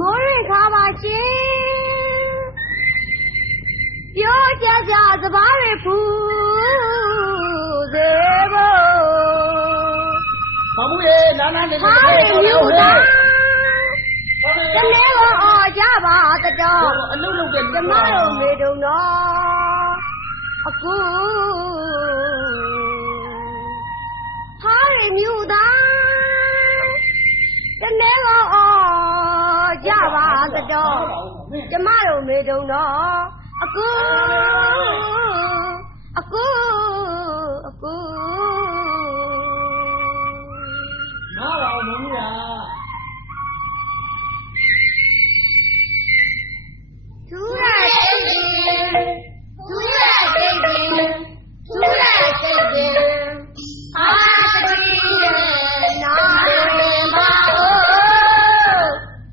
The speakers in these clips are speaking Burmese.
မိုးရင်ခါပါရှင်ပြောကြကြစပားတွေဖူးစေဖို့ဘာမှုရေနာနာနေနေမြို့သားတလဲကိုအော်ကြပါတတော်အလုံးလုံးတဲ့ကျမတို့မေတုံတော်အခုဟာရမြို့သားတလဲကိုအော်ကြပါတတော်ကျမတို့မေတုံတော်အခုနားပါမင်းရသူရစိတ်အာတိနာရ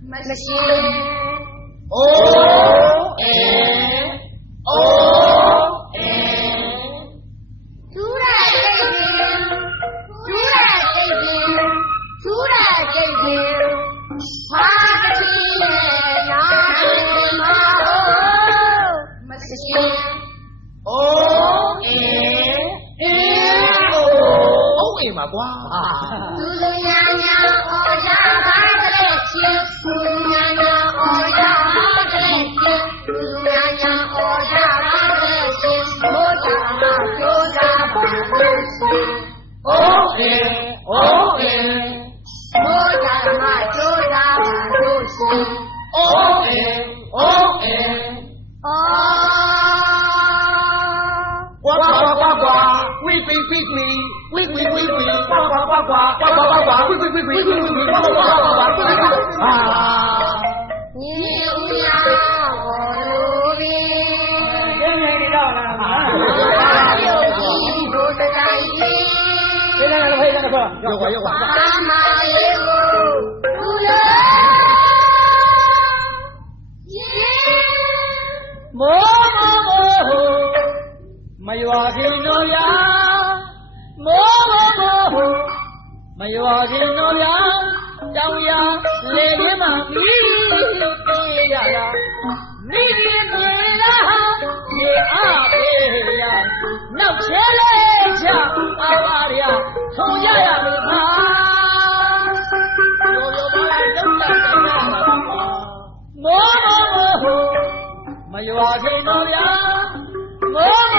မမရှိအိုးသူရစိတ်ဟာတိနာရမမရှိအိုးမှာကွာသူလူညာညာအော်ကြပါတဲ့ချင်းသူလူညာညာအော်ကြပါတဲ့ချင်းသူလူညာညာအော်ကြပါတဲ့ချင်းမိုးတာမှာကြိုးစားပါလို့ရှင်မိုးတာမှာကြိုးစားပါလို့ရှင်ကွာဝီညီဦးရဘောလိုဘီနေနေတော့လားရုပ်ကြီးဘုဒ္ဓတိုင်းကြီးဒီနေ့လည်းဖိတ်တယ်ကွာရောက်ပါအာမလေးကိုသူရမိုးမရွာခင်တို့ရမိုးမရွာခင်တို့ရတောင်ရလေထဲမှာပြီးလို့ပြေးရတာမိခင်တွေလားရေအားပေးရနောက်ချဲလေးချအားပါရထုံရရလို့ပါရောပါလုံးလာတယ်မိုးမရွာခင်တို့ရမိုး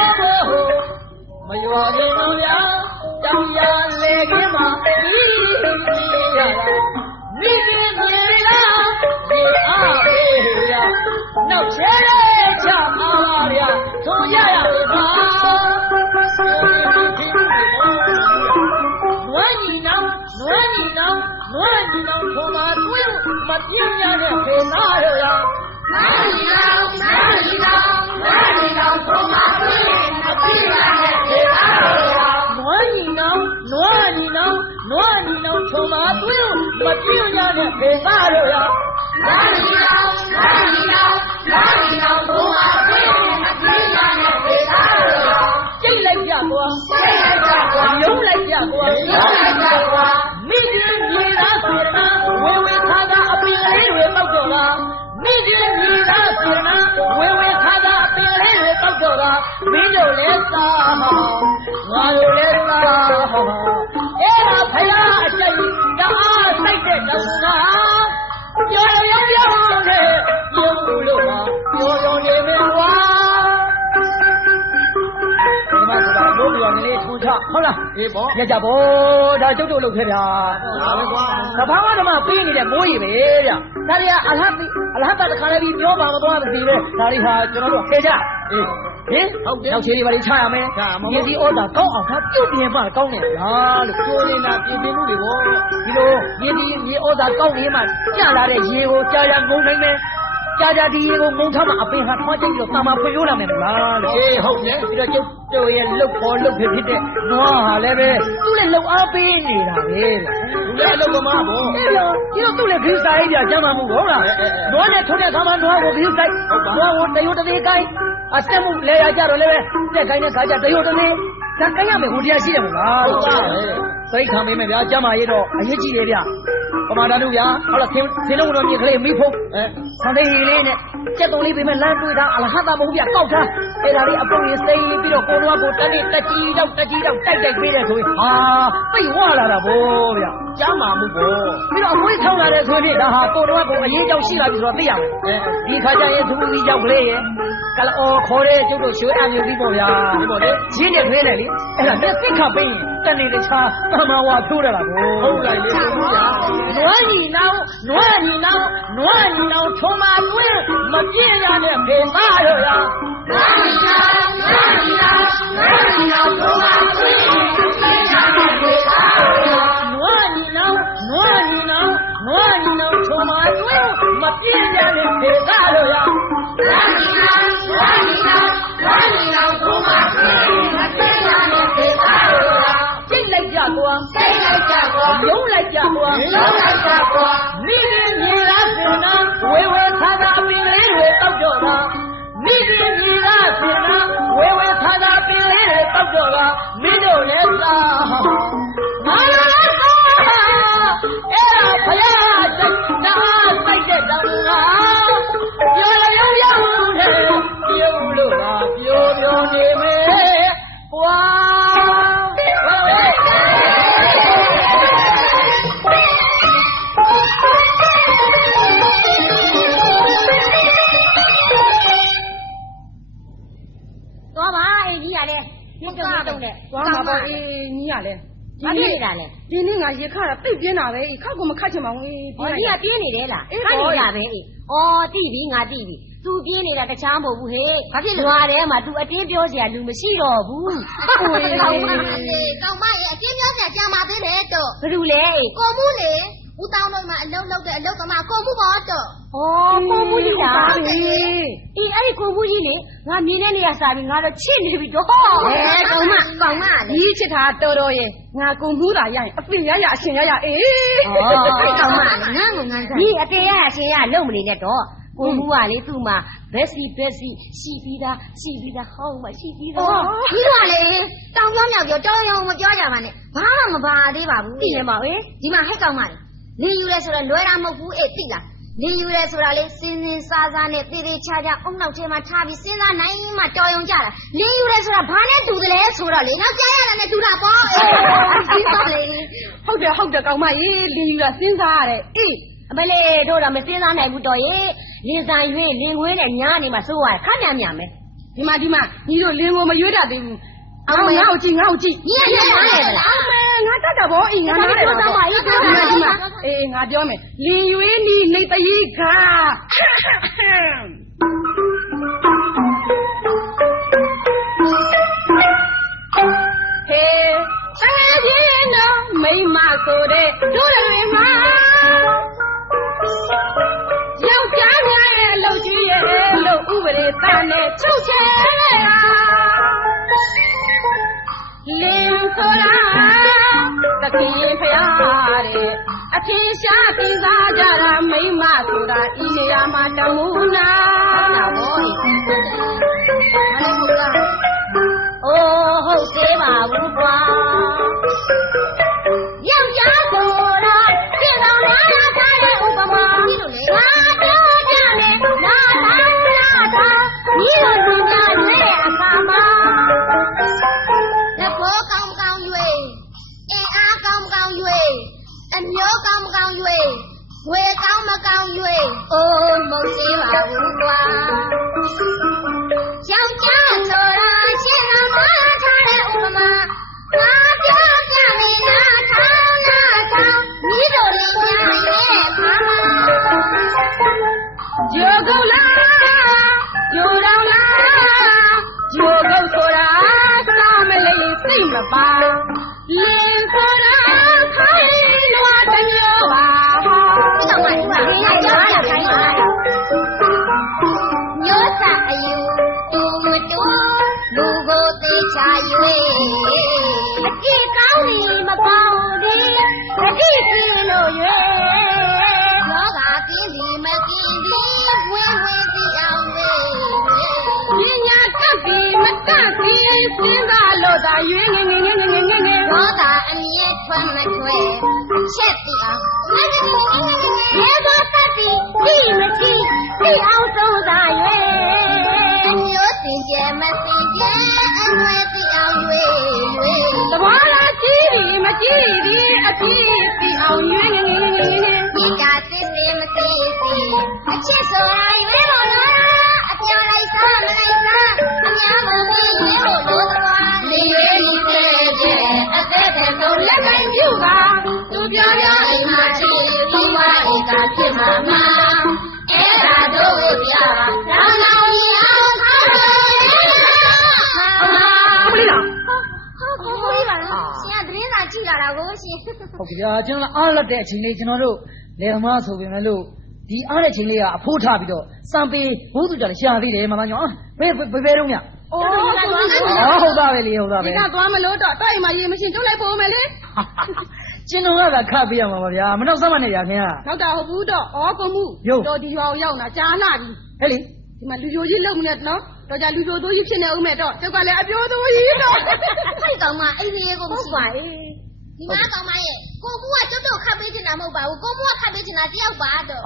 မရွာခင်တို့ရတောင်ရလေခင်းမှာပြီးရတာမိခင်တွေလားဒီအားပေးရနောက်ချဲလေးချအားရထုံရရပါနွမ်းညီနောင်ထုံမှာတွေ့မပြင်းရတဲ့ဖေသားရရနွမ်းညီနောင်ထုံမှာတွေ့မပြင်းရတဲ့ဖေသားရရနွမ်းညီနောင်ထုံမှာတွေ့မပြင်းရတဲ့ဖေသားရရနွမ်းညီနောင်ထုံမှာတွေ့မပြင်းရတဲ့ဖေသားရရကြိတ်လိုက်ကြကွာရုံးလိုက်ကြကွာမိခင်မြေသားစေရနာဝေဝေခါသာအပင်လေးတွေပောက်တော့လားမိခင်မြေသားစေရနာဝေဝေခါသာအပင်လေးတွေပောက်တော့လားမင်းတို့လည်းသားငါတို့လည်းသားအဲ့ဒါဖယားအကျိတ်တအားစိုက်တဲ့တောင်ကပြောရောနဲ့ပြုံးလို့ပါပြောနေမယ်ကွာမိုးပြောနေလေထုံချဟုတ်လားအေးပေါ့ရကြပေါ့ဒါကျုပ်တို့လုပ်ခဲ့ဗျာဒါပဲကွာသဘာဝဓမ္မပေးနေတဲ့မိုးရီပဲဗျာဒါတွေကအလဟတ်တခါလည်းပြီးပြောပါမသွားမရှိပဲဒါတွေဟာကျွန်တော်တို့ခဲကြအေးဟင်ဟုတ်တယ်နောက်ခြေတွေပါလိချရမယ်မြေဒီဩတာကောင်းအောင်ခါပြုတ်ပြင်ပါကောင်းတယ်ဗျာလို့ပြောနေတာပြင်မှုတွေပေါ့ဒီလိုမြေဩတာကောင်းနေမှကြလာတဲ့ရေကိုကြာကြာငုံနိုင်မယ်ကြာဒီရေကိုငုံထားမှအပင်ဟာထွားကျိတ်ပြီးတော့တာမဖွေရိုးလာမယ်မလားလို့အေးဟုတ်တယ်ပြီးတော့ကျုပ်တို့ရဲ့လှုပ်ဖို့ဖြစ်တဲ့နွားဟာလည်းပဲသူ့လည်းလှုပ်အားပေးနေတာပဲလူလည်းလှုပ်ကမှာပေါ့အေးဗျာဒီတော့သူ့လည်းခင်းစားရကြကျမ်းမာမှုဟုတ်လားနွားနဲ့ထုံးတဲ့ခါမှာနွားကိုခင်းဆိုင်နွားကိုတရုတ်တသေးကိုင်းအဆက်မှုလဲရကြတော့လည်းပဲတက်ကိုင်းတဲ့ခါကျတရုတ်တသေးဇာကိုင်းရမယ်ဟိုတရားရှိတယ်မလားဟုတ်ပါပဲသိခံပေးမယ်ဗျာကျမ်းမာရေးတော့အရေးကြီးတယ်ဗျဟ မာတာတို့ဗျာဟုတ်လားဆင်းလုံးတော်မြေကလေးမိဖို့ဆန်သေးလေးနဲ့ကြက်တုံလေးပြင်မဲ့လမ်းတွေးတာအလဟတ်တာမဟုတ်ဗျာကောက်ထားအဲ့ဒါလေးအပုတ်ရေးစိမ့်ပြီးတော့ကိုတော်ကကိုတက်နေတက်ကြီးတော့တိုက်ပေးတယ်ဆိုရင်ဟာပိတ်ဝလာတာဗောဗျာကြားမှာမှုဗောပြီးတော့အမွေးထောင်းလာတယ်ဆိုရင်ဒါဟာကိုတော်ကကိုအရေးကြောက်ရှိလာပြီဆိုတော့သိရမယ်ဒီခါကျရင်သူ့ကြီးကြောက်ကလေးရဲ့ကလအော်ခေါ်တဲ့ကျုပ်တို့ရွှေအမျိုးကြီးပေါ့ဗျာဒီပေါ့လေရင်းနဲ့ဖေးတယ်လေအဲ့ဒါမျက်စိခပ်ပိန်းတက်နေတခြားတမဝါထိုးရတာဗောဟုတ်လိုက်လေဘူးဗျာနွားညီနောင်ထုံးမတွင်းမပြည့်ရတဲ့ဖေသားရောရာနွားညီနောင်ထုံးမတွင်းမပြည့်ရတဲ့ဖေသားရောနွားညီနောင်ထုံးမတွင်းမပြည့်ရတဲ့ဖေသားရောရာနွားညီနောင်ထုံးမတွင်းမပြည့်ရတဲ့ဖေသားရောရာစိတ်လိုက်ကြကွာရုံးလိုက်ကြကွာမိခင်မြေလားစင်နာဝေသာသာပင်လေးတွေတောက်ကြော်တာမိခင်မြေလားစင်နာဝေသာသာပင်လေးတွေတောက်ကြော်တာမင်းတို့လည်းသားငါလည်းအဲ့ဒါဖယားစိတ်နာစိတ်တဲ့တောင်ငါပြောရုံနဲ့ပြုံးလို့ပါပြောနေမယ်ကွာသွားမှာပါအေးညီရလဲဘာဖြစ်နေတာလဲဒီနေ့ငါရေခါတာတိတ်ပြင်းတာပဲအေးခါကိုမခတ်ချင်ပါဘူးအေးဒီကပြင်းနေတယ်လားခတ်နေကြပဲအေးဩတိပြီငါတိပြီ तू ပြင်းနေတာတခြားမဟုတ်ဘူးဟေ့ဘာဖြစ်လဲလွာထဲမှာ तू အတင်းပြောစရာလူမရှိတော့ဘူးကောင်းမရဲ့အတင်းပြောစရာကြာမှာသေးတယ်တော့ဘယ်လိုလဲကိုမှုလေဦးတောင်းတော့မှအလုံးလောက်တဲ့အလုံးသမားကိုမှုပေါ့တော့ဩကိုမှုကြီးလားအေးအဲ့ဒီကိုမှုကြီးလေငါမြင်တဲ့နေရာစားပြီးငါတော့ချစ်နေပြီတော့ကောင်မဒီချစ်တာတော်တော်ရဲ့ငါကိုမှုတာရရင်အပင်ရအရှင်ရအေးကောင်မငါ့ကိုငါစားဒီအပင်ရအရှင်ရလုံမနေနဲ့တော့ကိုမှုကလေသူ့မှာဘက်စီရှိပြီးသားဟောင်းမှရှိပြီးသားဒီကလေတောင်ပြောမြောက်ပြောတောင်ရုံမပြောကြပါနဲ့ဘာမှမပါသေးပါဘူးသိနေပါဦးဒီမှာဟဲ့ကောင်မလေလင်းယူလဲဆိုတော့လွယ်တာမဟုတ်ဘူးအေးသိလားလင်းယူလဲဆိုတာလေစင်းစားနဲ့တေးသေးချာအုံနောက်ထဲမှာထားပြီးစဉ်းစားနိုင်မှတော်ရုံကြတာလင်းယူလဲဆိုတာဘာနဲ့တူတယ်လဲဆိုတော့လေငါကြားရတာနဲ့တူတာပေါ့အေးဒီပါလေဟုတ်တယ်ကောင်မရေလင်းယူတာစဉ်းစားရတယ်အေးအမလေးတို့တော့မစဉ်းစားနိုင်ဘူးတော်ရေလင်းဆိုင်ရွေးလင်းခွေးနဲ့ညားနေမှာစိုးရတယ်ခါမြန်မယ်ဒီမှာညီတို့လင်းကိုမရွေးတတ်သေးဘူးအောင်ငါ့ကိုကြည့်ညီရရရတယ်လားငါတတ်တာဗောအေးငါနားတယ်တော့ပါအေးအေးငါပြောမယ်လင်းရွေးနီနေတရီခါဟေးဆရာကြီးနော်မိမဆိုတဲ့တို့တွေမှာယောက်ျားများရဲ့လှုပ်ကြီးရဲ့လို့ဥပဒေသားနဲ့ချုပ်ချယ်လင်းဆိုတာတခင်ဖျားတဲ့အထင်ရှားတင်စားကြတာမိမဆိုတာဤနေရာမှာတမူနာအိုးဟုတ်သေးပါဘူးကွာယောက်ျားဆိုတာပြင်တော်လာထားတဲ့ဥပမာငါပြောကြမယ်လာတာညီတို့လူသားတွေအခါမှာလက်ဖို့ကောင်း၍အင်အားကောင်း၍အမျိုးကောင်း၍ဝေကောင်းမကောင်း၍အိုးမဟုတ်သေးပါဘူးကွာယောက်ျားဆိုတာရှင်းတော်မှာထားတဲ့ဥပမာငါပြောကြမယ်နားထောင်မိတို့လေးများရဲ့ခါမှာဂျိုကုတ်လားဂျိုတောင်လားဂျိုကုတ်ဆိုတာစားမလေးစိတ်မပါလင်းဆိုတာခိုင်းလွားတမျိုးပါတော့မှဒီမှာရရကြောက်ရခိုင်းပါညောစာအယူတူမတူလူကိုသိချာ၍အကြည့်ကောင်းပြီမကောင်းသည်အကြည့်ပြင်းလို့၍လောကပြင်းသည်မပြင်းသည်ဝင်းစီအောင်လေပညာတတ်ပြီးမတတ်ပြီးစဉ်းစားလို့သာ၍ငယ်လောကအမြဲထွက်မထွက်ချ ချက်သိအောင်ရဲဘော်သက်သည်သိမရှိသိအောင်သုံးစား၍မျိုးစင်ကြဲမစင်ကြဲအနွယ်သိအောင်၍သဘောလားကြည့်သည်မကြည့်သည်အကြည့်သိအောင်၍ဒီကစစ်စစ်မသိသိအချစ်ဆိုရာရွေးလို့လားအပြောင်းလိုက်စားမလိုက်စားအများမသိရေလို့လို့သွားနေရည်တဲ့အသက်တဲ့ဆုံးလက်နိုင်ပြုပါသူပြောရအိမ်မှာချီပြီးဝါအိမ်ကဖြစ်မှာမှာအဲ့ဒါတို့ဝေပြတောင်းတောင်းရအောင်ခါဟုတ်ပြီလားဟုတ်ပြီပါလားရှင်ကသတင်းစာကြည့်လာတာကိုရှင်ဟုတ်ပြီဗျာကျွန်တော်အားလက်တဲ့အချိန်လေးကျွန်တော်တို့လေသမားဆိုပေမဲ့လို့ဒီအားတဲ့ချိန်လေးကအဖိုးထားပြီးတော့စံပေးဘုသူကြလည်းရှာသေးတယ်မမညောဘယ်တော့ညဟုတ်တာပဲလေဟုတ်တာပဲဒီကသွားမလို့တော့အိမ်မှာရေမရှင်ကျုပ်လိုက်ပို့မယ်လေကျွန်တော်ကသာခတ်ပေးရမှာပါဗျာမနောက်စမ်းမနဲ့ရခင်ဗျာနောက်တာဟုတ်ဘူးတော့ဩကုန်မှုတော့ဒီရွာကိုရောက်လာကြားလာပြီဟဲ့လေဒီမှာလူပြိုကြီးလုံနေတယ်နော်တော့ကြလူပြိုသိုးကြီးဖြစ်နေဦးမယ်တော့ကျုပ်ကလည်းအပြိုးသိုးကြီးတော့ခိုက်ကောင်မအိမ်လေးကိုမရှိပါဘူးဒီမှာကောင်မရဲ့ကိုကူကကျုပ်တို့ခတ်ပေးချင်တာမဟုတ်ပါဘူးကိုကူကခတ်ပေးချင်တာတယောက်ပါတော့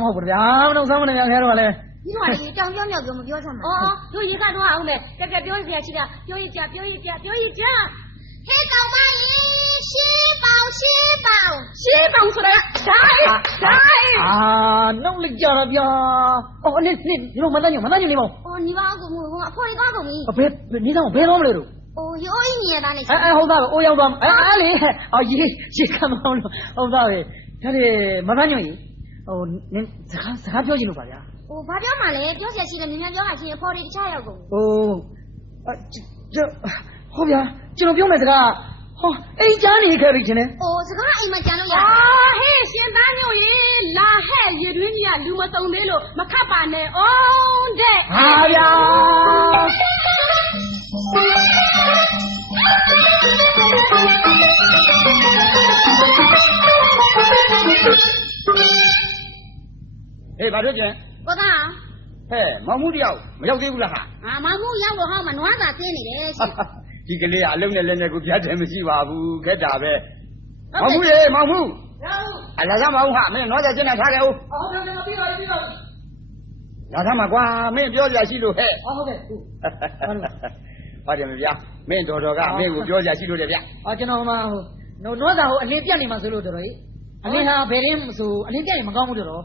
မဟုတ်ပါဗျာမနောက်စမ်းမနဲ့ရခင်တော့လေဒီတော့လေတောင်ပြောမြောက်ပြောမပြောစမ်းပါတို့ရေကတော့အောင်မယ်ကဲပြောစရာရှိတာပြောရကြဟဲ့ကောင်မကြီးရှင်းပေါင်ဆိုတဲ့ဓာတ်နောက်လိုက်ကြတော့ဗျာနေဒီလိုမတန်းညနေပေါ့နေပါအောင်ကိုအဖေကြီးသွားကုန်ပြီဘယ်နေတော့ဘယ်တော့မလဲတို့ရိုးကြီးနေရတာနေဟုတ်သားပဲအိုးရောက်သွားလေရေခံမအောင်လို့ဟုတ်သားပဲဒါလေမတန်းညကြီးနင်းစကားပြောချင်လို့ပါဗျာဘာပြောမှလဲပြောစရာရှိတယ်မြန်ပြောတာချင်းအဖေကြီးတခြားရောက်ကုန်ဟုတ်ဗျာကျွန်တော်ပြောမယ်စကားအိမ်ကြားနေခဲ့ပြီချင်းစကားအိမ်မှာကြားလို့ရဟေးရှင်သားမျိုးရေလာဟဲ့ရေတွင်းကြီးကလူမစုံသေးလို့မခတ်ပါနဲ့တဲ့ဟာဗျာဟေးဘာတို့ကျင်ကိုသားဟဲ့မောင်မှုတယောက်မရောက်သေးဘူးလားဟာမောင်မှုရောက်တော့ဟောင်းမနွားသာသိနေတယ်ရှင်ဒီကလေးကအလုံးနဲ့လက်နဲ့ကိုပြတ်တယ်မရှိပါဘူးခက်တာပဲမောင်မှုရေမောင်မှုအလားစားမအောင်ဟာမင်းတော့ကျင်းနေထားခဲ့ဦးဟုတ်တယ်ပြီးပါပြီလာသားမကွာမင်းပြောကြရှိလို့ဟဲ့ဟုတ်တယ်ပါတယ်မဗျာမင်းတော်ကမင်းကိုပြောကြရှိလို့တယ်ဗျကျွန်တော်မှနွားသာအလင်းပြတ်နေမှာဆိုလို့တော်ကြီးအလင်းဟာဘယ်ရင်းဆိုအလင်းပြတ်ရင်မကောင်းဘူးတော်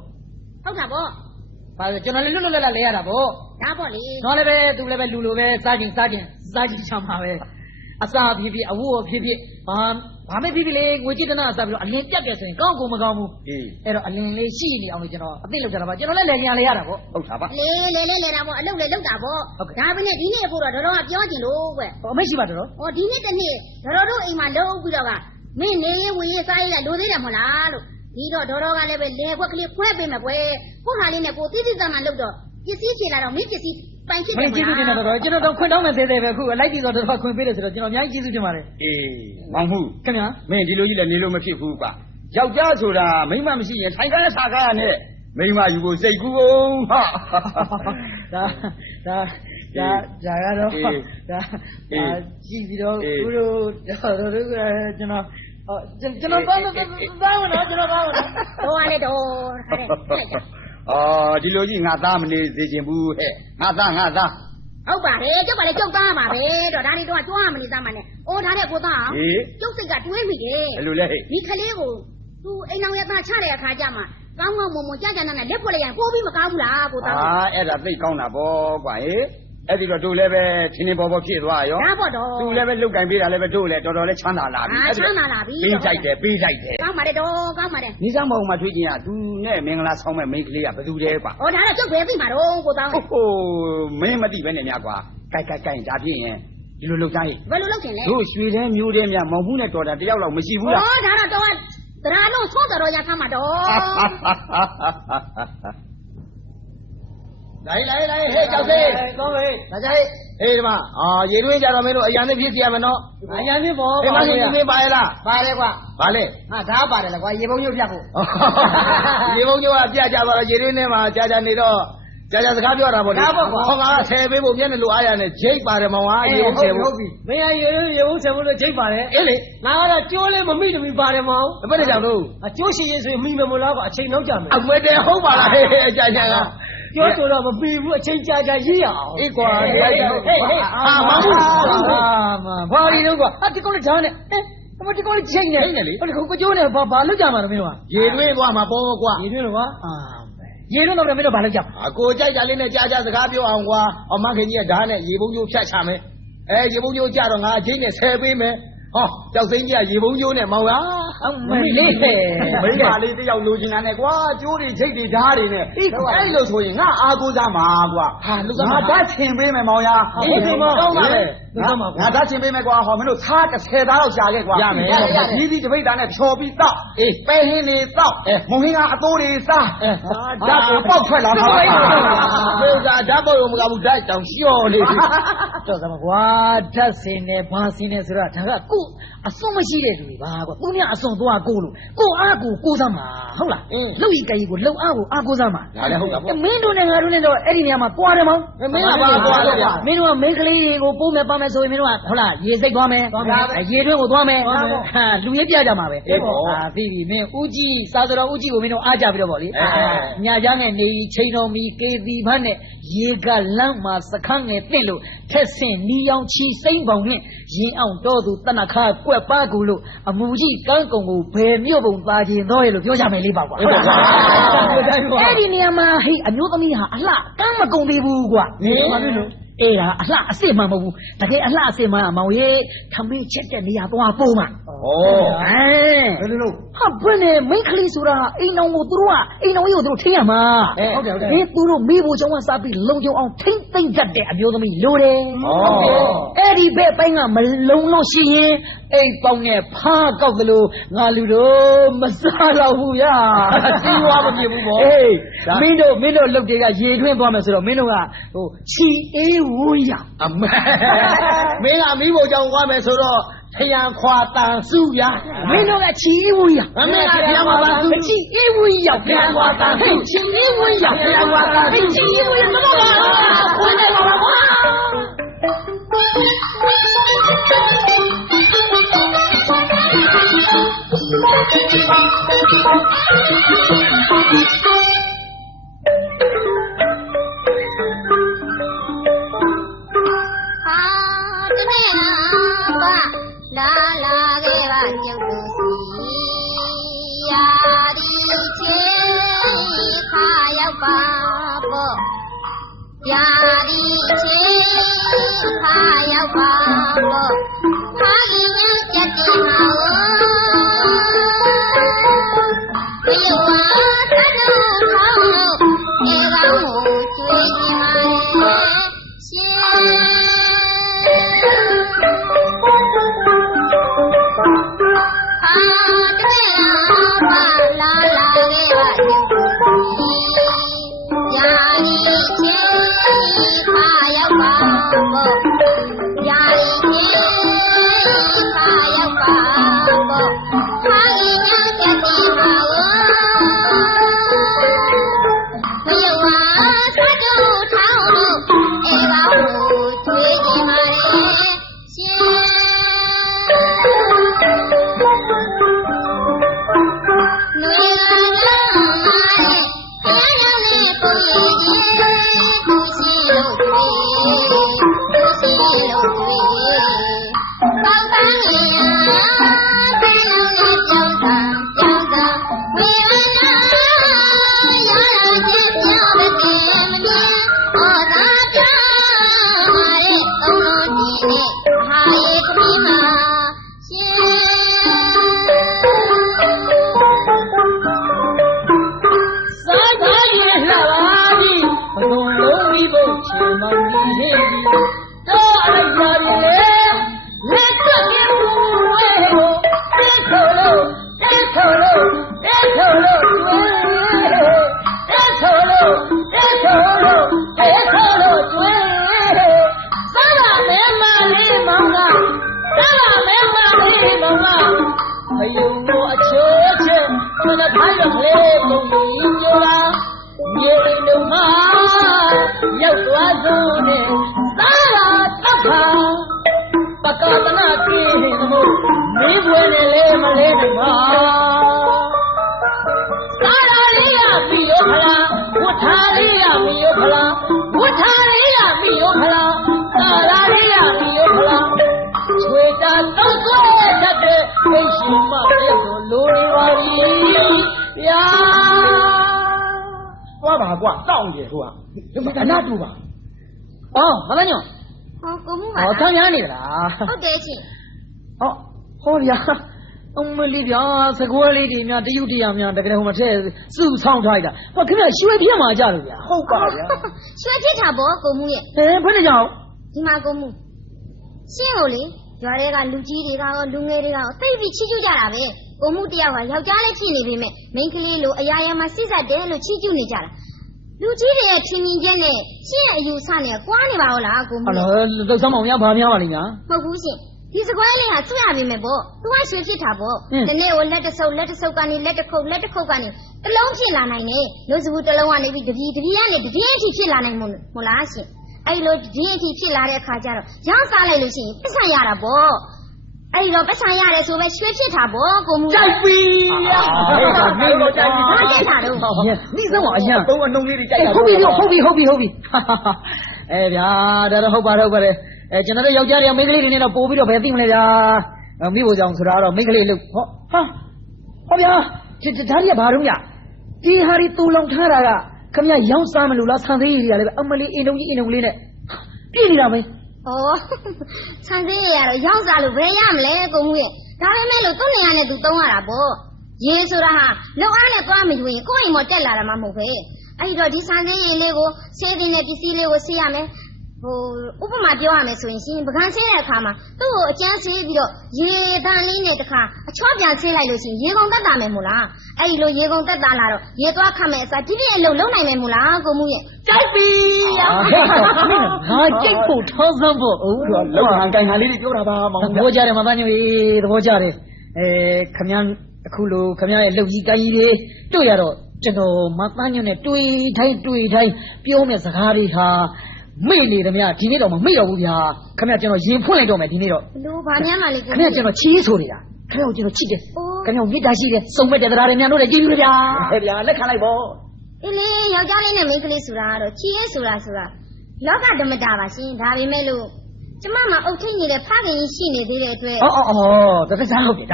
ဟုတ်တာပေါ့ဘာလို့ကျွန်တော်လည်းလွတ်လဲရတာပေါ့ဒါပေါ့လေတော့လည်းပဲသူလည်းပဲလူလိုပဲစားကြင်ချမှာပဲအစာဖြစ်ဖြစ်အဝတ်ဖြစ်ဖြစ်ဘာမဲ့ဖြစ်ဖြစ်လေငွေကြေးတနာအစားပြီးတော့အလင်းပြတ်တယ်ဆိုရင်ကောင်းကိုမကောင်းဘူးအဲ့တော့အလင်းလေးရှိနေအောင်လို့ကျွန်တော်အသိလုပ်ကြတာပါကျွန်တော်လည်းလည်းရတာပေါ့ဟုတ်တာပါလေတာပေါ့အလုပ်လည်းလုပ်တာပေါ့ဒါပဲနဲ့ဒီနေ့ပို့တော့တော်ကပြောချင်လို့ကွအမိတ်ရှိပါတော်ဒီနေ့တနေ့တော်တို့အိမ်မှာလုံးပြီးတော့ကမင်းနေရင်ဝင်ရေးစားရေးလိုက်လိုသေးတယ်မဟုတ်လားလို့ဒီတော့တော်ကလည်းပဲလေခွက်ကလေးဖွဲပေးမယ်ကွယ်ကိုဟာလေးနဲ့ကိုတိတိကျကျလုပ်တော့ပစ္စည်းချေလာတော့မင်းပစ္စည်းပိုင်ဖြစ်တယ်မင်းကျေးဇူးတင်တယ်တော်ကျွန်တော်တော့ခွင့်တောင်းမယ်သေးပဲအခုလိုက်ပြီးတော့တော်ခွင့်ပေးတယ်ဆိုတော့ကျွန်တော်အများကြီးကျေးဇူးတင်ပါတယ်မောင်မှုခင်ဗျာမင်းဒီလိုကြီးလည်းနေလို့မဖြစ်ဘူးကွာယောက်ျားဆိုတာမိန်းမမရှိရင်ထိုင်ကားစားကားရနဲ့မိန်းမယူဖို့စိတ်ကူးအောင်ဟာဒါကတော့ကြည့်ပြီးတော့ဦးတို့ကျွန်တော်ကျွန်တော်ဘာလို့သားမနော်ကျွန်တော်ဘာမနော်တော့လေတော့ဒီလိုကြီးငါသားမနေစေချင်ဘူးဟဲ့ငါသားဟုတ်ပါတယ်ကျုပ်ကလည်းကျုပ်သားပါပဲတော့ဒါနေတော့ကြွားမနေသားမနဲ့ဒါနဲ့ကိုသားကျုပ်စိတ်ကတွေးမိတယ်ဘယ်လိုလဲဟဲ့ဒီကလေးကိုသူအိမ်အောင်ရသားချတဲ့အခါကျမှကောင်းကောင်းမွန်မွန်ကြာကြာနာနာလက်ဖွက်လိုက်ရင်ပိုးပြီးမကောင်းဘူးလားကိုသားအဲ့ဒါသိကောင်းတာပေါ့ကွာဟဲ့အဲ့ဒီတော့တို့လည်းပဲထင်းထင်းပေါ်ပေါ်ဖြစ်သွားရောဒါပေါ့တော့သူလည်းပဲလုတ်ကင်ပေးတာလည်းပဲတို့လည်းတော်တော်လေးချမ်းသာလာပြီချမ်းသာလာပြီပေးကြိုက်တယ်ကောင်းပါတယ်တော့ကောင်းပါတယ်နိစ္စမဟုတ်မှထွေးချင်းကသူနဲ့မင်္ဂလာဆောင်မဲ့မိန်းကလေးကဘယ်သူလဲကွာဒါတော့ကျုပ်ပဲသိမှာတော့ကိုသားမင်းမသိပဲနဲ့များကွာကြိုက်ဒါဖြစ်ရင်ဒီလိုလုပ်ကြရင်ဘယ်လိုလုပ်ချင်လဲတို့ရွှေတဲ့မျိုးတဲ့များမောင်မှုနဲ့တော်တာတယောက်လောက်မရှိဘူးလားဒါတော့တရားလုံးသုံးတော်ရထားမှာတော့来，嘿，小飞，各位，大家嘿嘛，ရေတွင်းကြတော့မင်းတို့အရန်သိဖြစ်စီရမယ်နော်အရန်သိပေါ့ဟေးမင်းဒီနေ့ပါရလားပါတယ်ကွာပါလေဟာဒါပါတယ်လေကွာရေပုံညို့ပြဖို့ရေပုံညို့ကပြကြသွားတော့ရေတွင်းထဲမှာကြာနေတော့ ကြာစကားပြောတာပေါ့လေဟောငါဆယ်ပေးဖို့မျက်နှာလိုအားရနဲ့ဂျိတ်ပါတယ်မောင်ဟာရေဟုတ်ပြီ မင်းရေဘုံဆယ်ဖို့လို့ဂျိတ်ပါတယ်အေးလေငါကတော့ကျိုးလေးမမိတမီပါတယ်မောင် ဘယ်နဲ့ကြောင်လို့ အကျိုးရှိရင်ဆိုရင်မိမမလားကအချိန်နောက်ကြမယ်အမွေတယ်ဟုတ်ပါလားဟဲ့အကြာကပြောဆိုတော့မပြီးဘူးအချိန်ကြာရေးရအောင်အေးကွာဟေးဟာမောင်ဘာဒီတော့ကွာဒီကောင်လေးဂျားနဲ့ဒီကောင်လေးချိန်နေလေဟိုကိုကျိုးနဲ့ဘာလုပ်ကြမှာတော့မင်းတို့ကရေတွင်းကွာမှာပေါ်ကွာရေတွင်းတော့ကွာရေတွင်းတော့မင်းတို့ဘာလုပ်ကြမှာအကိုကြိုက်ကြလေးနဲ့ကြာစကားပြောအောင်ကွာအမခင်ကြီးကဓာတ်နဲ့ရေပုံးကျိုးဖြတ်ချမယ်ရေပုံးကျိုးကြတော့ငါအချင်းနဲ့ဆယ်ပေးမယ်ဟောကြောက်စိမ့်ကြီးကရေပုံးကျိုးနဲ့မောင်လားမလေးမိန်းမလေးတယောက်လိုချင်တာနဲ့ကွာကျိုးတွေချိတ်တွေဓာတ်တွေနဲ့အဲ့လိုဆိုရင်ငါအားကိုးစားမှာကွာဟာလူစားငါဓာတ်ချင်ပေးမယ်မောင်ရအေးကောင်းပါလေငါဓာတ်ချင်ပေးမယ်ကွာဟောမင်းတို့သား30သားလောက်ရှာခဲ့ကွာရမယ်ဒီတပိတ်သားနဲ့ဖြော်ပြီးတောက်ပဲဟင်းတွေတောက်မုံဟင်းကအတိုးတွေစားဓာတ်ကိုပေါက်ထွက်လာတာဘယ်ကဓာတ်ပေါက်ရုံမကဘူးဓာတ်တောင်လျှော်လေတော့စမ်းကွာဓာတ်စင်နဲ့ဘာစင်နဲ့ဆိုတာဒါကကိုအစွန်းမရှိတဲ့လူတွေပါကွာသူများအစွန်းသွားကိုလို့ကိုအားကိုစားမှာဟုတ်လားလှုပ်ရီကြိုက်ကိုလှုပ်အားကိုအားကိုစားမှာဒါလည်းဟုတ်တာပေါ့မင်းတို့နဲ့ငါတို့နဲ့တော့အဲ့ဒီနေရာမှာတွားတယ်မောင်မင်းကဘာတွားလဲကွာမင်းတို့ကမိန်းကလေးတွေကိုပိုးမယ်ပါမယ်ဆိုရင်မင်းတို့ကဟုတ်လားရေစိတ်သွားမယ်ရေတွင်းကိုသွားမယ်ဟာလူရေးပြကြမှာပဲပြီးပြီမင်းဦးကြီးစာတော်ဦးကြီးကိုမင်းတို့အားကြပြီးတော့ဗောလေညချမ်းနဲ့နေချိန်တော်မီကေတီဖတ်နဲ့ရေကလမ်းမှာစခန်းငယ်တင့်လို့ထက်ဆင့်နီးအောင်ချီစိမ့်ပေါင်နဲ့ရင်အောင်တော်သူတနခါကွက်ပါကူလို့အမူကြီးကန်းကုံကိုဘယ်မြို့ပုံပါခြင်းတော့ရလို့ပြောကြမယ်လေးပါကွာအဲ့ဒီနေရာမှာဟိအမျိုးသမီးဟာအလှကန်းမကုံသေးဘူးကွာဘာဖြစ်လို့အေးဟာအလှအစ်စ်မှမဟုတ်ဘူးတကယ်အလှအစ်စ်မှမောင်ရေခမင်းချက်တဲ့နေရာသွားပိုးမှာဘယ်လိုဟာဘယ်နဲ့မိန်းကလေးဆိုတာအိမ်အောင်ကိုသူတို့ကအိမ်အောင်ကြီးကိုသူတို့ထိရမှာဟုတ်တယ်ဒီသူတို့မိဖို့ကြောင့်စားပြီးလုံကြုံအောင်ထိမ့်သိမ့်တတ်တဲ့အမျိုးသမီးလိုတယ်ဟုတ်တယ်အဲ့ဒီဘက်ပိုင်းကမလုံလို့ရှိရင်အိမ်ပေါင်းနဲ့ဖားကောက်သလိုငါလူတို့မစားတော့ဘူးရစီးဝါမပြဘူးပေါ့အေးမင်းတို့လုတ်တွေကရေထွင်းသွားမယ်ဆိုတော့မင်းတို့ကဟိုချီအေးဝန်းရအမေမင်းကမိဖို့ကြောင့်သွားမယ်ဆိုတော့ထရန်ခွာတန်စုရမင်းတို့ကချီအေးဝန်းရမင်းကထရန်ခွာတန်စုချီအေးဝန်းရထရန်ခွာတန်စုချီအေးဝန်းရထရန်ခွာတန်စုချီအေးဝန်းရမလို့ပါဝင်တယ်ပါကွာလာခဲ့ပါကျုပ်တို့စီရာဒီချေခါရောက်ပါပေါ့ရာဒီချေခါရောက်ပါပေါ့ခါကြီးနဲ့ကြက်တင်မှာဒီလိုပါသတ်လို့ထောင်းလို့အေကောင်းကိုကျွေးကြပါရှင်လာခဲ့ပါကျုပ်တို့ရာဒီချေခါရောက်ပါပေါ့ရာဒီချေ ဆုံးနဲ့သာရာတပ်ခါပကသနာပြေသမို့မင်းပွဲနဲ့လဲမလဲနိုင်ပါသာရာလေးရပြီရောခလားဝတ်ထားလေးရပြီရောခလားဝတ်ထားလေးရပြီရောခလားသာရာလေးရပြီရောခလားချွေတာတော့ဆွဲတတ်တဲ့ဝိရှင်မတယောက်ကိုလိုနေပါပြီဗျာသွားပါကွာတောင်းတယ်ကွာကနာတူပါအော်မမညောဟောကိုမှုပါဟောထောင်းရနေလားဟုတ်တယ်ရှင်ဟောဗျာအမလေးဗျာစကွဲလေးတွေများတရုတ်တရားများတကယ်ဟိုမှာထဲစုဆောင်ထားလိုက်တာဟောခင်ဗျရွှေပြမှာကြလို့ဗျာဟုတ်ပါဗျာရွှေဖြစ်တာပေါ့ကိုမှုရဲ့ဘယ်နဲ့ကြောင်ဒီမှာကိုမှုရှင်းကိုလေရွာတွေကလူကြီးတွေကရောလူငယ်တွေကရောသိပြီးချီးကျူးကြတာပဲကိုမှုတယောက်ကယောက်ျားလေးဖြစ်နေပေမဲ့မိန်းကလေးလိုအရာရာမှာစိစက်တယ်လို့ချီးကျူးနေကြတာလူကြီးတွေရဲ့ထင်မြင်ချက်နဲ့ရှင်းရဲ့အယူဆနဲ့ကွာနေပါတော့လားကိုမှုဟုတ်လားလောက်ဆောင်အောင်ရဘာများပါလိမ့်များမဟုတ်ဘူးရှင်ဒီစကွဲလေးဟာဆွရပြီမဲ့ပေါ့သူကရွှေဖြစ်တာပေါ့ဒီနေ့ကိုလက်တဆုပ်ကနေလက်တခုတ်ကနေတလုံးဖြစ်လာနိုင်တယ်လို့စဘူးတလုံးကနေပြီးတပြီကနေတပြင်းအထိဖြစ်လာနိုင်မို့လားရှင်အဲ့လိုတပြင်းအထိဖြစ်လာတဲ့အခါကျတော့ရောင်းစားလိုက်လို့ရှိရင်ပတ်ဆံရတာပေါ့အဲ့တော့ပတ်ဆံရတယ်ဆိုပဲရွှေဖြစ်တာပေါ့ကိုမှုကြိုက်ပြီဟဲ့ကမင်းတို့ကြိုက်ပြီဘာကြိုက်တာတော့နိစမ်းပါအရင်သုံးအနှုံလေးတွေကြိုက်တာဟုတ်ပြီဗျာဒါတော့ဟုတ်ပါတယ်ကျွန်တော်တို့ယောက်ျားတွေမိန်းကလေးတွေနဲ့တော့ပို့ပြီးတော့ပဲသိမလဲဗျာမိဖို့ကြောင့်ဆိုတာတော့မိန်းကလေးလို့ဟောဗျာဒါကြီးကဘာတော့ညဒီဟာရီတူလောင်ထားတာကခမရရောင်းစားမလို့လားဆန်သေးရည်တွေကလည်းအမလေးအင်းတုံကြီးလေးနဲ့ပြည့်နေတာမင်းဩဆန်သေးရည်ကတော့ရောင်းစားလို့ဘယ်ရမလဲကိုမှုရဲ့ဒါပေမဲ့လို့သူ့နေရာနဲ့သူသုံးရတာပေါ့ရေဆိုတာဟာလောက်အားနဲ့သွားမယူရင်ကိုယ့်အိမ်မတက်လာတာမှမဟုတ်ပဲအဲ့တော့ဒီဆန်သေးရည်လေးကိုဆေးသင်းတဲ့ပစ္စည်းလေးကိုဆေးရမယ်ဥပမာပြောရမယ်ဆိုရင်ရှင်ပကံဆေးတဲ့အခါမှာသူ့ကိုအကျန်းဆေးပြီးတော့ရေတန်လေးနဲ့တခါအချောပြန်ဆေးလိုက်လို့ရှင်ရေကုန်တက်တာမယ်မို့လားအဲ့ဒီလိုရေကုန်တက်တာလာတော့ရေသွားခတ်မယ်အစားဒီပြည့်အလုံးလုံးနိုင်မယ်မို့လားကိုမှုရဲ့ကြိုက်ပြီငါကြိတ်ဖို့ထောင်းစမ်းဖို့လောက်ဟန်ကန်ဟန်လေးတွေပြောတာပါမောင်သဘောကျတယ်မသားညိုကြီးသဘောကျတယ်ခမန်းအခုလိုခမန်းရဲ့လှုပ်ကြီးကိုင်းကြီးတွေတွေ့ရတော့ကျွန်တော်မသားညိုနဲ့တွေ့တိုင်းပြောမယ့်စကားတွေဟာမေ့နေတယ်မြဒီနေ့တော့မမေ့တော့ဘူးဗျာခင်ဗျကျွန်တော်ရင်ဖွင့်လိုက်တော့မယ်ဒီနေ့တော့လူဘာများမှလည်းခင်ဗျကျွန်တော်ချီးဆိုနေတာခင်ဗျကျွန်တော်ချစ်တယ်ခင်ဗျမေတ္တာရှိတယ်စုံမဲ့တဲ့တရားတွေများတို့လည်းကြည့်ပြီဗျာဟဲ့ဗျာလက်ခံလိုက်ပေါ့အေးလေယောက်ျားလေးနဲ့မိန်းကလေးဆိုတာကတော့ချီးရဲဆိုတာလောကဓမ္မတာပါရှင်ဒါပေမဲ့လို့ကျမမှာအုတ်ထိတ်နေတဲ့ဖခင်ကြီးရှိနေသေးတဲ့အတွက်ဒါစားဟုတ်တယ်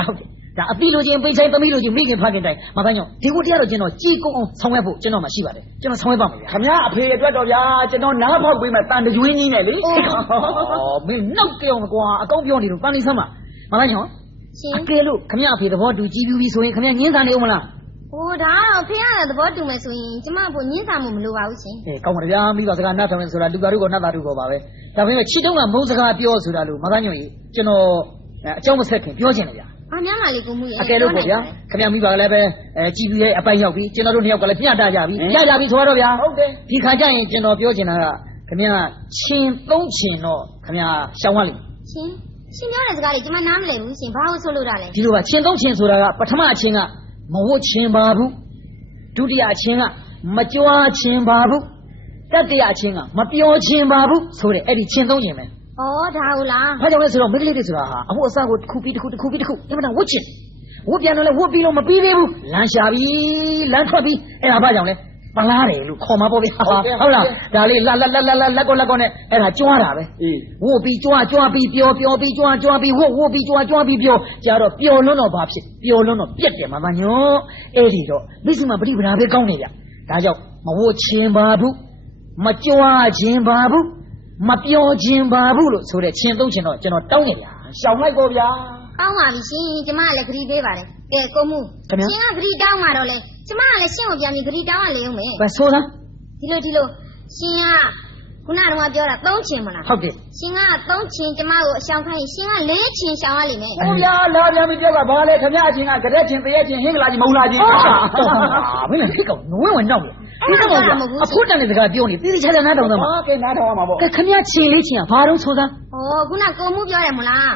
ဒါအပီလိုချင်းပိတ်ဆိုင်သမီးလိုချင်းမိခင်ဖခင်တိုင်မသားညောဒီကိုတရားတော့ကျွန်တော်ကြည်ကုန်းအောင်ဆောင်ရွက်ဖို့ကျွန်တော်မှရှိပါတယ်ကျွန်တော်ဆောင်ရွက်ပါမယ်ဗျာခင်ဗျာအဖေအတွက်တော့ဗျာကျွန်တော်နားဖောက်ပေးမယ်တန်တကြွင်းကြီးနဲ့လေမင်းနောက်ကြောင်ကွာအကောင်းပြောနေလို့တန်နေစမ်းပါမသားညောရှင်အကယ်လို့ခင်ဗျာအဖေသဘောတူကြည်ပြူပြီဆိုရင်ခင်ဗျာငင်းစားနေဦးမလားဒါတော့ဖေရတဲ့သဘောတူမယ်ဆိုရင်ကျမဖို့ညင်းစားမှုမလိုပါဘူးရှင်ကောင်းပါဗျာမိဘစကားနားထောင်နေဆိုတာလူသားတို့ကနှတ်သားတို့ကပါပဲဒါပေမဲ့ချီတုံးကမုန်းစကားပြောဆိုတာလို့မသားညောကြီးကျွန်တော်အကြောင်းမဆက်ခင်ပြောချင်တယ်ဗျာအများကြီးကိုမှုရဲ့အကယ်လို့ပေါ့ဗျာခင်ဗျာမိဘကလည်းပဲကြည်ပြီးရဲ့အပိုင်ရောက်ပြီကျွန်တော်တို့နှစ်ယောက်ကလည်းမျှတကြပြီဆိုတော့ဗျာဟုတ်တယ်ဒီခါကျရင်ကျွန်တော်ပြောချင်တာကခင်ဗျာချင်းသုံးချင်တော့ခင်ဗျာရှောင်ရလိမ့်ရှင်ပြောတဲ့စကားလေးကျွန်မနားမလည်ဘူးရှင်ဘာလို့ဆိုလို့တာလဲဒီလိုပါချင်းသုံးချင်ဆိုတာကပထမအချင်းကမဝတ်ချင်ပါဘူးဒုတိယအချင်းကမကြွားချင်ပါဘူးတတိယအချင်းကမပြောချင်ပါဘူးဆိုတဲ့အဲ့ဒီချင်းသုံးချင်ပဲဒါဟုတ်လားဘာကြောင့်လဲဆိုတော့မိန်းကလေးတွေဆိုတာဟာအဖို့အစားကိုတစ်ခုပြီးတစ်ခုအမှန်တန်ဝတ်ချင်ဝတ်ပြန်တော့လဲဝတ်ပြီးလို့မပြီးသေးဘူးလမ်းရှာပြီးလမ်းထွက်ပြီးအဲ့ဒါဘာကြောင့်လဲပလားတယ်လို့ခေါ်မှာပေါ့ဗျာဟုတ်လားဒါလေးလက်ကောနဲ့အဲ့ဒါကြွားတာပဲဝတ်ပြီးကြွားပြီးပြောပြီးကြွားပြီးဝတ်ပြီးကြွားပြီးပြောကြာတော့ပျော်လွန်းတော့ဘာဖြစ်ပျော်လွန်းတော့ပြက်တယ်မှာညောအဲ့ဒီတော့မိစုမပရိပဒါပဲကောင်းနေဗျဒါကြောင့်မဝတ်ချင်ပါဘူးမကြွားချင်ပါဘူးမပြောခြင်းပါဘူးလို့ဆိုတဲ့ချင်းသုံးချင်းတော့ကျွန်တော်တောင်းနေဗျာရှောင်လိုက်ပေါ့ဗျာကောင်းပါပြီရှင်ကျမလည်းဂရီပေးပါတယ်ကိုမှုရှင်ကဂရီတောင်းမှာတော့လေကျမကလည်းရှင်းကိုပြန်ပြီးဂရီတောင်းရလေဦးမယ်ဘယ်ဆိုသားဒီလိုရှင်ကခုနကတော့ပြောတာ3ချင်မလားဟုတ်တယ်ရှင်က3ချင်ကျမကိုအရှောင်ခိုင်းရှင်က4ချင်ရှောင်ရလိမ့်မယ်ဟုတ်ဗျာလာပြန်ပြီးပြောတာဘာလဲခင်ဗျအချင်းကကြက်ချင်တရက်ချင်ဟင်းကလာကြီးမုံလာကြီးမင်းလည်းခိကောင်နွေးဝင်နောက်လေဒီတော့အခုတန်တဲ့စကားပြောနေတိတိကျကျနားထောင်သမှာကဲနားထောင်ရမှာပေါ့ခင်ဗျချင်လေးချင်ဘာတော့ဆိုသားခုနကိုမှုပြောတယ်မလား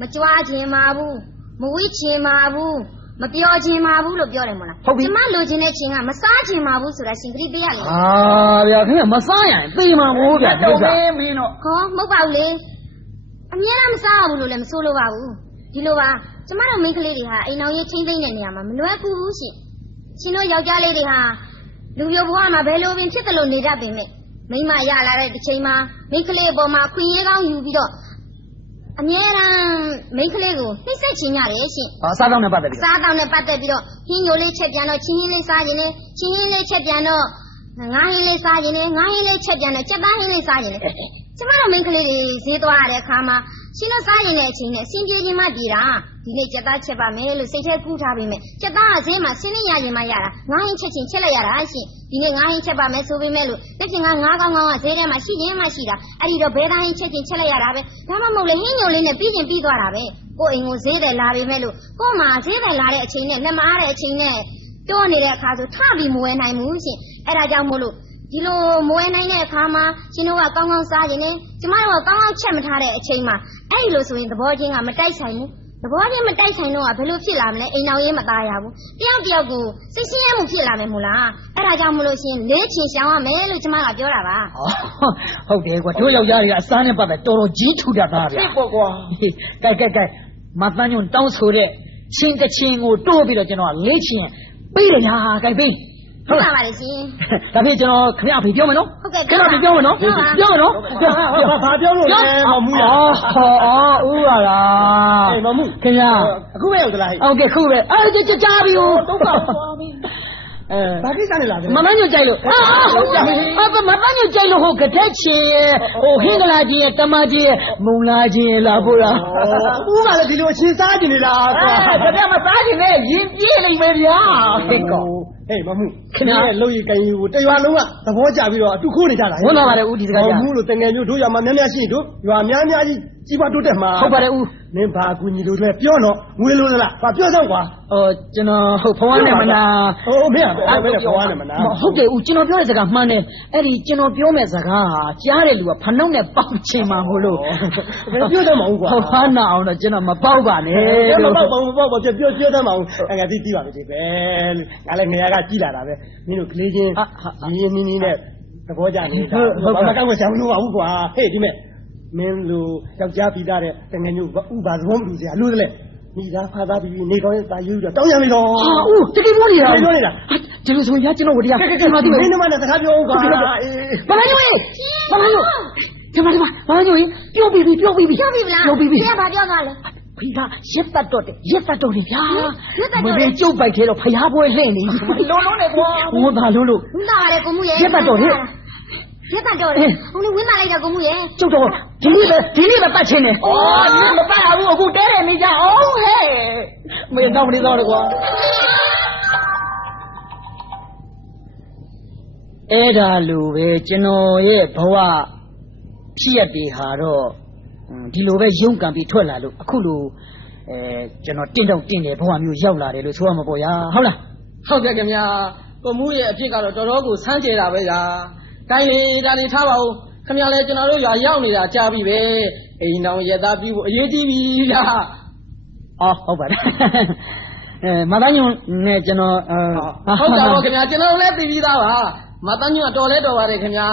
မကြွားချင်ပါဘူးမဝိချင်ပါဘူး မပြောချင်ပါဘူးလို့ပြောတယ်မို့လားကျမလိုချင်တဲ့ချင်းကမစားချင်ပါဘူးဆိုတာရှင်ခရီးပေးရလေဗျာခင်ဗျမစားရင်သေမှာမို့ဗျာဒီဥစ္စာမင်းတော့ခေါ်မဟုတ်ပါဘူးလေအမြဲတမ်းမစားဘူးလို့လည်းမဆိုးလို့ပါဘူးဒီလိုပါကျမတို့မိန်းကလေးတွေဟာအိမ်အောင်ရေးချင်းသိမ့်တဲ့နေရာမှာမလွယ်ကူဘူးရှင်တို့ယောက်ျားလေးတွေဟာလူမျိုးဘဝမှာဘယ်လိုပင်ဖြစ်တယ်လို့နေတတ်ပေမဲ့မိန်းမရလာတဲ့တစ်ချိန်မှာမိန်းကလေးအပေါ်မှာခွင့်ရကောင်းယူပြီးတော့အမြဲတမ်းမိန်းကလေးကိုနှိမ့်ဆက်ချင်ရတယ်ရှင်စားတောင်းနဲ့ပတ်သက်ပြီးစားတောင်းနဲ့ပတ်သက်ပြီးတော့ဟင်းညိုလေးချက်ပြန်တော့ချင်းဟင်းလေးစားခြင်းနဲ့ချင်းဟင်းလေးချက်ပြန်တော့ငါးဟင်းလေးစားခြင်းနဲ့ငါးဟင်းလေးချက်ပြန်တော့ကြက်သားဟင်းလေးစားခြင်းနဲ့ကျမတို့မိန်းကလေးတွေဈေးသွားရတဲ့အခါမှာရှင်တို့စားရင်တဲ့အချိန်နဲ့အစင်ပြေခြင်းမှပြေတာဒီနေ့ကြက်သားချက်ပါမယ်လို့စိတ်ထဲကူးထားပေမဲ့ကြက်သားကဈေးမှာဆင်းနေရရင်မှရတာငါးဟင်းချက်ချင်းချက်လိုက်ရတာရှင်ဒီနေ့ငါးဟင်းချက်ပါမယ်ဆိုပေမဲ့လို့လက်ကျင်ကငါးကောင်းကောင်းကဈေးထဲမှာရှိခြင်းမှရှိတာအဲ့ဒီတော့ဘဲသားဟင်းချက်ချင်းချက်လိုက်ရတာပဲဒါမှမဟုတ်လေဟင်းညိုလေးနဲ့ပြီးချင်းပြီးသွားတာပဲကိုအိမ်ကိုဈေးတယ်လာပေမဲ့လို့ကို့မှာဈေးတယ်လာတဲ့အချိန်နဲ့လက်မအားတဲ့အချိန်နဲ့တွန်းနေတဲ့အခါဆိုထပြီးမဝယ်နိုင်ဘူးရှင်အဲ့ဒါကြောင့်မို့လို့ဒီလိုမဝယ်နိုင်တဲ့အခါမှာရှင်တို့ကကောင်းကောင်းစားခြင်းနဲ့ကျမတို့ကကောင်းကောင်းချက်မထားတဲ့အချိန်မှာအဲ့လိုဆိုရင်သဘောချင်းကမတိုက်ဆိုင်ဘူးသဘောချင်းမတိုက်ဆိုင်တော့ကဘယ်လိုဖြစ်လာမလဲအိမ်အောင်ရေးမသားရဘူးတယောက်တယောက်ကိုစိတ်ရှင်းရမှုဖြစ်လာမယ်မို့လားအဲ့ဒါကြောင့်မလို့ရှင်လေးချင်ရှောင်ရမယ်လို့ကျမကပြောတာပါဟုတ်တယ်ကွာတို့ယောက်ျားတွေကအစားနဲ့ပတ်သက်တော်တော်ကြီးထူတတ်တာဗျာဖြစ်ပေါ့ကွာကဲမတန်းညွန့်တောင်းဆိုတဲ့ချင်းကချင်းကိုတိုးပြီးတော့ကျွန်တော်လေးချင်ပေးတယ်ညာကဲပေးဟုတ်ပါပါလေရှင်ဒါဖြင့်ကျွန်တော်ခင်ဗျာဖေပြောမယ်နော်ဟုတ်ကဲ့ခင်ဗျာဖေပြောမယ်နော်ပြောမယ်နော်ဘာပြောလို့လဲမမှုရဦးပါလားအေးမမှုခင်ဗျာအခုပဲရောက်သလားဟုတ်ကဲ့ခုပဲကြားပြီဟိုဒုက္ခသွားပြီဘာကိစ္စလဲလားမမညွတ်ကြိုက်လို့ဟုတ်တယ်မမညွတ်ကြိုက်လို့ဟိုကတဲ့ချင်ဟိုဟင်းကလာကြီးတမကြီးမုံလာကြီးလာဖို့လားဦးကလည်းဒီလိုအချင်းစားကြနေလားကွာခင်ဗျာမစားကြနဲ့ရင်ပြေးလိမ့်မယ်ဗျာဟုတ်ကောဟေးမမှုခင်ဗျားလုံရီကင်ယူကိုတရွာလုံးကသဘောကျပြီးတော့အတူခိုးနေကြတာဟုတ်ပါပါတယ်ဦးဒီစကားကြီးမမှုလို့တငယ်မျိုးတို့ရွာမှာများများရှိတို့ရွာများများကြီးကြီးပွားတိုးတက်မှာဟုတ်ပါတယ်ဦးနင်းဘာကူညီလို့လဲပြောတော့ငွေလို့လားဘာပြောစမ်းကွာကျွန်တော်ဟုတ်ဘဝနဲ့မနာမင်းဘဝနဲ့မနာဟုတ်တယ်ဦးကျွန်တော်ပြောတဲ့စကားမှန်တယ်အဲ့ဒီကျွန်တော်ပြောမဲ့စကားဟာကြားတဲ့လူကဖနှုတ်နဲ့ပေါက်ချင်မှာမို့လို့ဘယ်ပြောတတ်မအောင်ကွာဟုတ်ဖားနာအောင်တော့ကျွန်တော်မပေါက်ပါနဲ့မပေါက်ပါပြောတတ်မအောင်ငါသိပါမယ်ဒီပဲငါလည်းနေရာကကြီးလာတာပဲမင်းတို့ကလေးချင်းရင်းနီးနဲ့သဘောကျနေတာဘာမှကောက်ဆောင်လို့ပါဘူးကွာဟေးဒီမဲ့မင်းလူယောက်ျားပြီးသားတဲ့တငယ်မျိုးဥပါသဘောမတူစရာလို့လေမိသားဖာသားပြီးနေကောင်းရဲ့သာယူတော့တောင်းရပြီတော့ဟာဦးတကယ်ပြောနေတာပြောနေတာဒီလိုဆိုရင်ကျွန်တော်ဝတရားကျွန်တော်ဒီမင်းတို့နဲ့စကားပြောဦးကွာဘာလို့ဒီမှာပြောပြီးပြီပြောပြီလားပြောပြီးပြီဘာပြောသွားလဲဖိကရက်ပတ်တော့တယ်ဗျာမင်းကျုပ်ပိုက်သေးတော့ဖျားပွဲလှင့်နေလုံးနဲ့ကွာဟိုသာလုံးလို့ဝင်လာတယ်ကိုမှုရဲ့ရက်ပတ်တော့တယ်ရက်ပတ်တော့တယ်ဟိုလေဝင်လာလိုက်တာကိုမှုရဲ့ကျုပ်တော့ဒီနေ့ပဲပတ်ချင်းတယ်ဩဒီမပတ်ရဘူးအခုတဲတယ်နေကြအောင်ဟဲ့မင်းတော့မနေတော့ကွာအဲ့ဒါလိုပဲကျွန်တော်ရဲ့ဘဝဖြစ်ရတဲ့ဟာတော့ဒီလိုပဲရုန်းကန်ပြီးထွက်လာလို့အခုလိုကျွန်တော်တင်းတော့တင်းတယ်ဘဝမျိုးရောက်လာတယ်လို့ဆိုရမှာပေါ့ဗျာဟုတ်လားဟုတ်ကဲ့ခင်ဗျာကိုမှုရဲ့အဖြစ်ကတော့တော်တော်ကိုဆန်းကျဲတာပဲဗျာတိုင်းလေဒါနေထားပါဦးခင်ဗျာလည်းကျွန်တော်တို့ရွာရောက်နေတာကြားပြီပဲအိမ်တော်ရက်သားပြီးဖို့အရေးကြီးပြီလားဟုတ်ပါတယ်မသားညွန့်နဲ့ကျွန်တော်ဟုတ်တယ်ဟုတ်ခင်ဗျာကျွန်တော်လည်းသိပြီးသားပါမသားညွန့်တော်လဲတော်ပါတယ်ခင်ဗျာ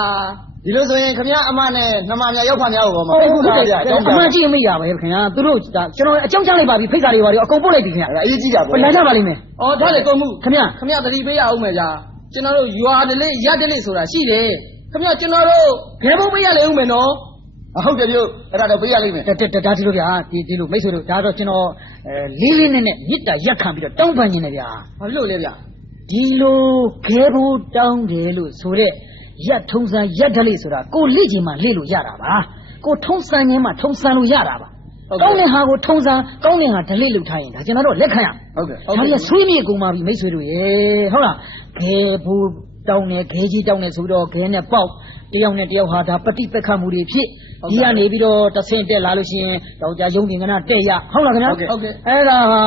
ဒီလိုဆိုရင်ခင်ဗျားအမနဲ့နှမများရောက်ဖများကိုမဖိတ်ဘူးလားဗျာအမကြည့်မိရပါရဲ့ခင်ဗျာသူတို့ကျွန်တော်အကြောင်းကြားလိုက်ပါပြီဖိတ်တာတွေပါတော့အကုန်ပို့လိုက်ပြီခင်ဗျာအရေးကြီးတာပေါ့လာကြပါလိမ့်မယ်ဒါလေကုန်မှုခင်ဗျာသတိပေးရအောင်မယ်ဗျာကျွန်တော်တို့ရွာတလေးရက်တလေးဆိုတာရှိတယ်ခင်ဗျာကျွန်တော်တို့ဘယ်ဘုံပေးရလိမ့်ဦးမယ်နော်ဟုတ်တယ်ပြောအဲ့ဒါတော့ပေးရလိမ့်မယ်ဒါဒီလိုဗျာဒီလိုမိတ်ဆွေတို့ဒါတော့ကျွန်တော်လေးလေးနဲ့မြစ်တာရက်ခံပြီးတော့တောင်းပန်နေတယ်ဗျာဘာလို့လဲဗျာဒီလိုခဲဖို့တောင်းတယ်လို့ဆိုတဲ့ရက်ထုံစံရက်ဒလိဆိုတာကိုလိကြီးမှလိလို့ရတာပါကိုထုံစံငင်းမှထုံစံလို့ရတာပါကောင်းတဲ့ဟာကိုထုံစံကောင်းတဲ့ဟာဒလိလို့ထားရင်ဒါကျွန်တော်တို့လက်ခံရဟုတ်ကဲ့ဒါကြီးဆွေးမြေကုန်ပါပြီမိတ်ဆွေတို့ရေဟုတ်လားခဲဘူးတောင်းနေခဲကြီးတောင်းနေဆိုတော့ခဲနဲ့ပေါက်တယောက်နဲ့တယောက်ဟာဒါပฏิပက္ခမှုတွေဖြစ်ဒီကနေပြီးတော့တဆင့်တက်လာလို့ရှိရင်တော့ကြာယုံပြင်ကနာတက်ရဟုတ်လားခင်ဗျာဟုတ်ကဲ့အဲ့ဒါဟာ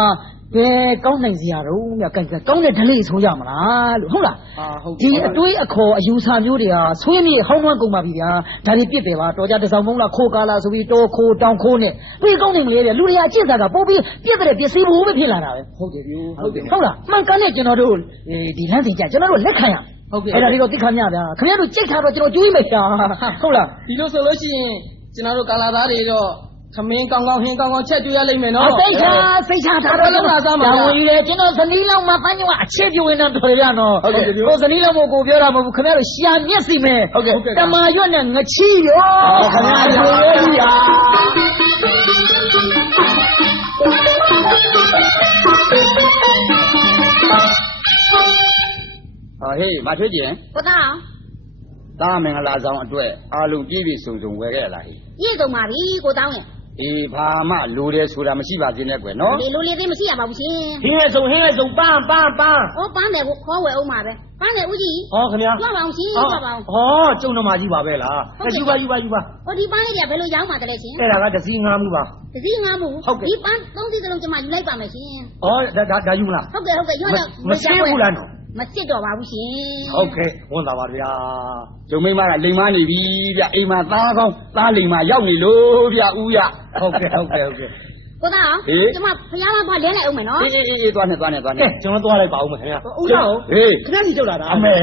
ဘယ်ကောင်းနိုင်စရာတော့မြတ်ကောင်းတဲ့ဓလေ့ဆိုရမလားလို့ဟုတ်လားဒီအတွေးအခေါ်အယူဆမျိုးတွေဟာဆွေးမြေ့ဟောင်းနှွမ်းကုန်ပါပြီဗျာဒါတွေပြစ်တယ်ပါတော်ကြတစောင်းမုံလားခိုးကားလားဆိုပြီးတော်ခိုးတောင်ခိုးနဲ့ပြီးကောင်းနိုင်မလဲတဲ့လူတွေကအကျင့်စာကပို့ပြီးပြစ်တဲ့ပစ္စည်းဘူးပဲဖြစ်လာတာပဲဟုတ်တယ်ဗျဟုတ်လားမှန်ကန်တဲ့ကျွန်တော်တို့ဒီလမ်းစဉ်ကြကျွန်တော်တို့လက်ခံရဟုတ်ကဲ့အဲ့ဒါလေးတော့သိခါမြဗျာခင်ဗျားတို့ကြိတ်ထားတော့ကျွန်တော်ကြွေးမယ်ဗျာဟုတ်လားဒီလိုဆိုလို့ရှိရင်ကျွန်တော်တို့ကာလာသားတွေတော့ခမင်းကောင်းကောင်းဟင်းကောင်းကောင်းချက်ကျွေးရလိမ့်မယ်နော်စိတ်ချထားတော့လောက်လာသားမှာဝင်ယူတယ်ကျွန်တော်ဇနီးလောက်မှာပန်းကျော်အချစ်ပြဝင်တော့တော်ရနော်ဟုတ်ကဲ့ကိုဇနီးလောက်ကိုပြောတာမဟုတ်ဘူးခင်ဗျားတို့ရှာမျက်စိမယ်ဟုတ်ကဲ့တမာရွက်နဲ့ငချီရောခင်ဗျားတို့ရဲ့ကြီးဟာဟေးမထွေးကျင်ကိုသားသားမင်္ဂလာဆောင်အတွက်အားလုံးပြည့်ပြည့်စုံစုံဝယ်ခဲ့လားဟေးပြည့်စုံပါပြီကိုတောင်းရဲ့အေးဘာမှလိုတယ်ဆိုတာမရှိပါသေးနဲ့ကွယ်နော်ဒီလိုလေးသိမရှိရပါဘူးရှင်ဟင်းရဲ့စုံပန်းဩပန်းတယ်ကိုခေါ်ဝယ်အောင်ပါပဲပန်းတယ်ဦးကြီးဟောခင်ဗျာကြွပါအောင်ရှင်ကြွပါအောင်ဟောကျုံတော်မကြီးပါပဲလားယူပါဟောဒီပန်းလေးကဘယ်လိုရောင်းပါတလဲရှင်အဲ့ဒါကတစည်းငါးမှုပါတစည်းငါးမှုဒီပန်းသုံးစီးစလုံးကျွန်မယူလိုက်ပါမယ်ရှင်ဩဒါယူမလားဟုတ်ကဲ့ရွှေတော့မစင်းဘူးလားနော်မစစ်တော့ပါဘူးရှင်ဟုတ်ကဲ့ဝန်တာပါဗျာကျုံမိမကလိမ်မနေပြီဗျအိမ်မှာသားကောင်းသားလိမ်မရောက်နေလို့ဗျဦးရဟုတ်ကဲ့ကိုသားကျွန်မဖျားမဖွာလဲလိုက်အောင်မယ်နော်အေးသွားနေကဲကျွန်တော်သွားလိုက်ပါဦးမယ်ခင်ဗျာဦးတော်ဟေးခဏစီကြောက်လာတာအမေ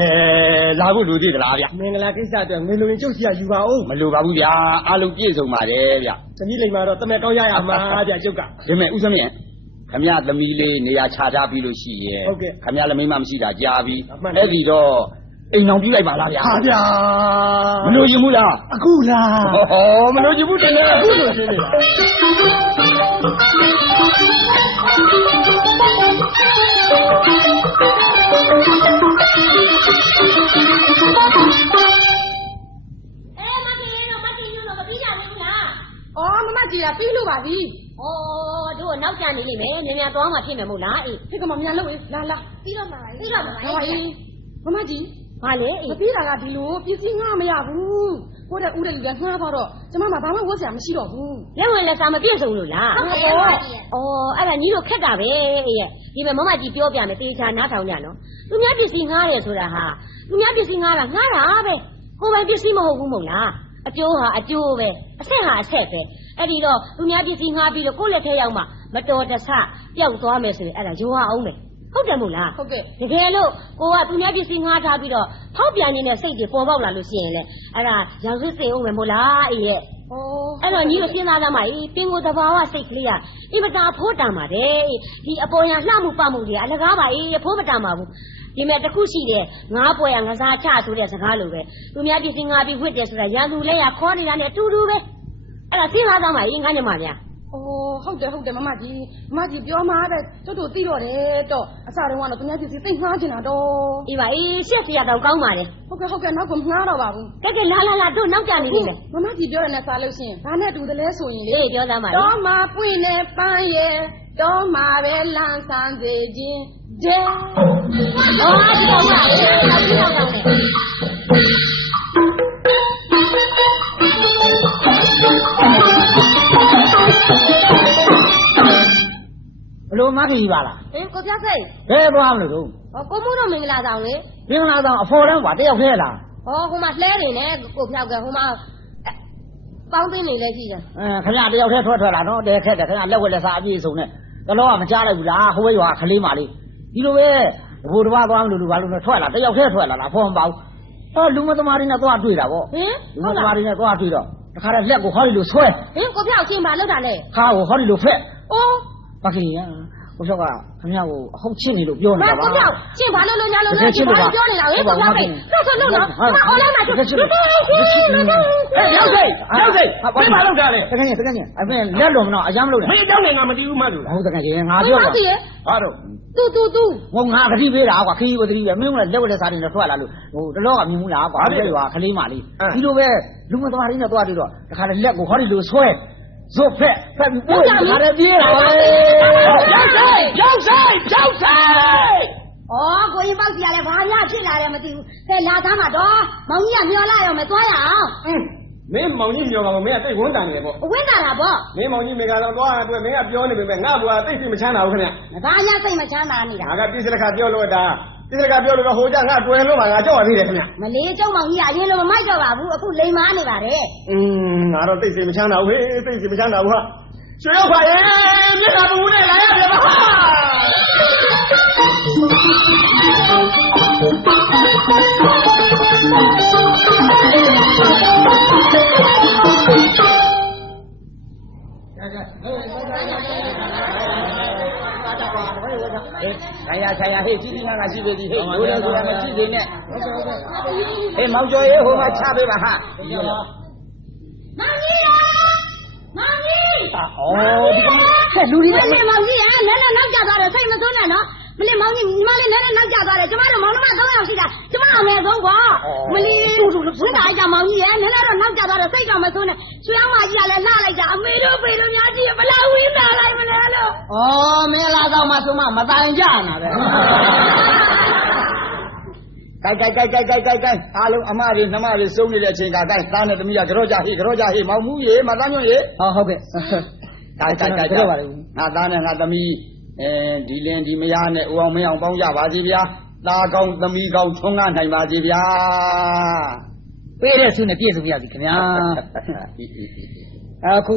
လာဖို့လူသေးသလားဗျမင်္ဂလာကိစ္စအတွက်ငွေလိုရင်ကျုပ်စီယူပါဦးမလိုပါဘူးဗျာအားလုံးပြည့်စုံပါတယ်ဗျသမီးလိမ်မာတော့တမက်ကောင်းရရမှာဗျကျုပ်ကဒီမဲ့ဦးစမြင့်ခမရသမီးလေးနေရာချထားပြီးလို့ရှိရဲ့ခမရလည်းမိမမရှိတာကြားပြီအဲ့ဒီတော့အိမ်အောင်ပြလိုက်ပါလားဗျာဟာဗျာမလို့ရင်ဘူးလားအခုလားဟောမလို့ရင်ဘူးတင်နေအခုလို့ရှင်းနေတာမကြီးကပြီးလို့ပါပြီ။ဩတို့နောက်ကျနေလိမ့်မယ်။မြန်သွားမှဖြစ်မယ်မို့လား။အေးဒီကမှမြန်လို့လာပြီးတော့မှာအေးမမကြီးဘာလဲမပြီးတာကဒီလိုပစ္စည်းငှားမရဘူး။ကိုတဲ့ဦးတဲ့လူကငှားသွားတော့ကျမမှဘာမှဝတ်စရာမရှိတော့ဘူး။လက်ဝင်လက်စားမပြည့်စုံလို့လား။ဟုတ်ကဲ့။အဲ့ဒါညီတို့ခက်တာပဲအေးရဲ့။ဒီမဲ့မမကြီးပြောပြမယ်တေချာနားထောင်ကြနော်။သူများပစ္စည်းငှားတယ်ဆိုတာဟာသူများပစ္စည်းငှားတာပဲ။ကိုယ်ပိုင်ပစ္စည်းမဟုတ်ဘူးမို့လား။အကျိုးဟာအကျိုးပဲအဆက်ဟာအဆက်ပဲအဲ့ဒီတော့သူများပစ္စည်းငှားပြီးတော့ကိုယ့်လက်ထဲရောက်မှမတော်တဆပျောက်သွားမယ်ဆိုရင်အဲ့ဒါရောအောင်မယ်ဟုတ်တယ်မို့လားဟုတ်ကဲ့တကယ်လို့ကိုကသူများပစ္စည်းငှားထားပြီးတော့ဖောက်ပြန်နေတဲ့စိတ်တွေပေါ်ပေါက်လာလို့ရှိရင်လေအဲ့ဒါရောင်စစ်စင်အောင်မယ်မို့လားအေးရဲ့အဲ့တော့ညီတို့စဉ်းစားကြမှာပင်ကိုယ်သဘာဝစိတ်ကလေးကအင်မတန်ဖိုးတန်ပါတယ်ဒီအပေါ်ရလှမှုပမှုတွေအလကားပါဖိုးမတန်ပါဘူးဒီမဲ့တခုရှိတယ်ငါးပွဲရငစားချဆိုတဲ့စကားလိုပဲသူများပစ္စည်းငါပြီးဝှက်တယ်ဆိုတာရန်သူလဲရခေါ်နေတာနဲ့အတူတူပဲအဲ့ဒါစဉ်းစားကြမှာငါညမဗျာဟုတ်တယ်မမကြီးပြောမှာပဲတို့သိတော့တယ်တော့အစားတုန်းကတော့သူများပစ္စည်းသိငှားချင်တာတော့အေးပါရှက်စရာတော့ကောင်းပါလေဟုတ်ကဲ့နောက်ကငှားတော့ပါဘူးကဲလာတို့နောက်ကြနေပြီလေမမကြီးပြောရတဲ့စားလို့ရှိရင်ဘာနဲ့တူတယ်လဲဆိုရင်လေအေးပြောသားပါလေတော့မှပွင့်နေပန်းရဲ့တော့မှပဲလန်းဆန်းစေခြင်းတဲ့ဒီတော့ပါဒီတော့ဘလို့မကြီးပါလားကိုပြစိတ်ဘယ်သွားမလို့တော့ကိုမှုတော့မင်္ဂလာဆောင်လေမင်္ဂလာဆောင်အဖော်တန်းကွာတယောက်ထဲလားဟိုမှာလှဲနေနဲ့ကိုဖြောက်ကဟိုမှာပေါင်းသိနေလဲကြည့်တယ်ခင်ဗျာတယောက်ထဲထွက်လာနော်တဲခက်တယ်ခင်ဗျာလက်ဝက်လက်စားအပြည့်စုံနဲ့တလောကမကြားလိုက်ဘူးလားဟိုဘက်ရွာခလေးမလေးဒီလိုပဲဘိုးတစ်ပါးသွားမလို့ဘာလို့လဲထွက်လာတယောက်ထဲထွက်လာလားဖော်မပေါဘူးလူမသမားတွေနဲ့သွားတွေ့တာပေါ့လူမသမားတွေနဲ့သွားတွေ့တော့တခါတည်းလက်ကိုဟောဒီလိုဆွဲကိုဖြောက်ချင်းပါလောက်တာလေခါကိုဟောဒီလိုဖက်ဘာခင်ရကိုဖြောက်ကခင်ဗျားကိုအဟုတ်ချင်းနေလို့ပြောနေတာပါကိုဖြောက်ချင်းဘာလို့ညာလို့လဲပြောနေတာဟဲ့ကိုဖြောက်ဆိုလို့နော်အော်လာမှာရောက်စိဘယ်မှာလောက်တာလဲတကယ်အမေလက်လုံးမနော်အရမ်းမလို့လေမင်းအကြောင်းနဲ့ငါမတီးဘူးမှလို့ဟုတ်တကယ်ငါပြောတာဟာတော့သူဟိုငါဂတိပေးတာကွာခီးကိုတတိပဲမင်းကလည်းလက်ဝက်လက်စားတွေနဲ့ထွက်လာလို့ဟိုတလောကမြင်မှုလားကွာအဲ့ရွာခလေးမလေးဒီလိုပဲလူမသမားတွေနဲ့သွားတွေ့တော့တခါတည်းလက်ကိုဟောဒီလိုဆွဲဇွတ်ဖက်ပြီးပို့တာလည်းပြေးတာပဲရောက်ဆိုင်ကိုရင်ပေါက်စီရလဲဘာရဖြစ်လာတယ်မသိဘူးကဲလာသားမှာတော့မောင်ကြီးကမျောလာရောမယ်သွားရအောင် မင်းမောင်ကြီးပြောကောင်မင်းကတိတ်ဝန်းတန်နေတယ်ပေါ့ဝင်းတာလားပေါ့မင်းမောင်ကြီးမေကတော့သွားအတွက်မင်းကပြောနေပေမဲ့ငါ့ဘွာတိတ်စိတ်မချမ်းသာဘူးခင်ဗျဘာညာစိတ်မချမ်းသာနေတာငါကပြည့်စလခပြောလို့တာပြည့်စလခပြောလို့ဟိုကြငါတွယ်လို့ပါငါကြောက်ရသေးတယ်ခင်ဗျမလေးကျုံမောင်ကြီးအရင်လိုမမိုက်တော့ပါဘူးအခုလိမ်မာနေပါတယ်ငါတော့တိတ်စိတ်မချမ်းသာဘူးဟေးတိတ်စိတ်မချမ်းသာဘူးဟာရွှေရောက်ပါရဲ့မျက်နှာပူနဲ့လာရတယ်ပါဟာဆိုင်ရာဟေ့ကြီးကြီးငါရှိသေးသည်ဟေ့လိုတယ်ဆိုတာမရှိသေးနဲ့ဟေ့မောင်ကျော်ရေးဟိုမှာချပေးပါဟာမောင်ကြီးမောင်ကြီးဒီလူကြီးလည်းမောင်ကြီးကလည်းနောက်ကျသွားတယ်စိတ်မသွန်းနဲ့နော်မလေးမောင်ကြီးညီမလေးလည်းနောက်ကျသွားတယ်ကျမတို့မောင်နှမ3ယောက်ရှိတာကျမအငယ်ဆုံးကွာမလေးဝိတာအကြမောင်ကြီးရဲ့လည်းတော့နောက်ကျသွားတယ်စိတ်တော့မသွန်းနဲ့ရွှေအောင်မကြီးကလည်းလှလိုက်တာအမေတို့ဖေတို့များကြီးဘလောက်ဝင်းတာလိုက်မလဲလို့မင်းလာတော့မှဆိုမှမတိုင်ကြနာပဲကိုက်အားလုံးအမတွေနှမတွေစုံနေတဲ့အချိန်ကကိုက်သားနဲ့သမီးကကြောကြဟေးမောင်မှုရေမသားညွန့်ရေဟုတ်ကဲ့ကြောပါလေငါသားနဲ့ငါသမီးဒီလင်းဒီမယားနဲ့ဦးအောင်မင်းအောင်ပေါင်းကြပါစေဗျာသားကောင်းသမီးကောင်းထွန်းကားနိုင်ပါစေဗျာပေးတဲ့ဆုနဲ့ပြည့်စုံရပြီခင်ဗျာအခု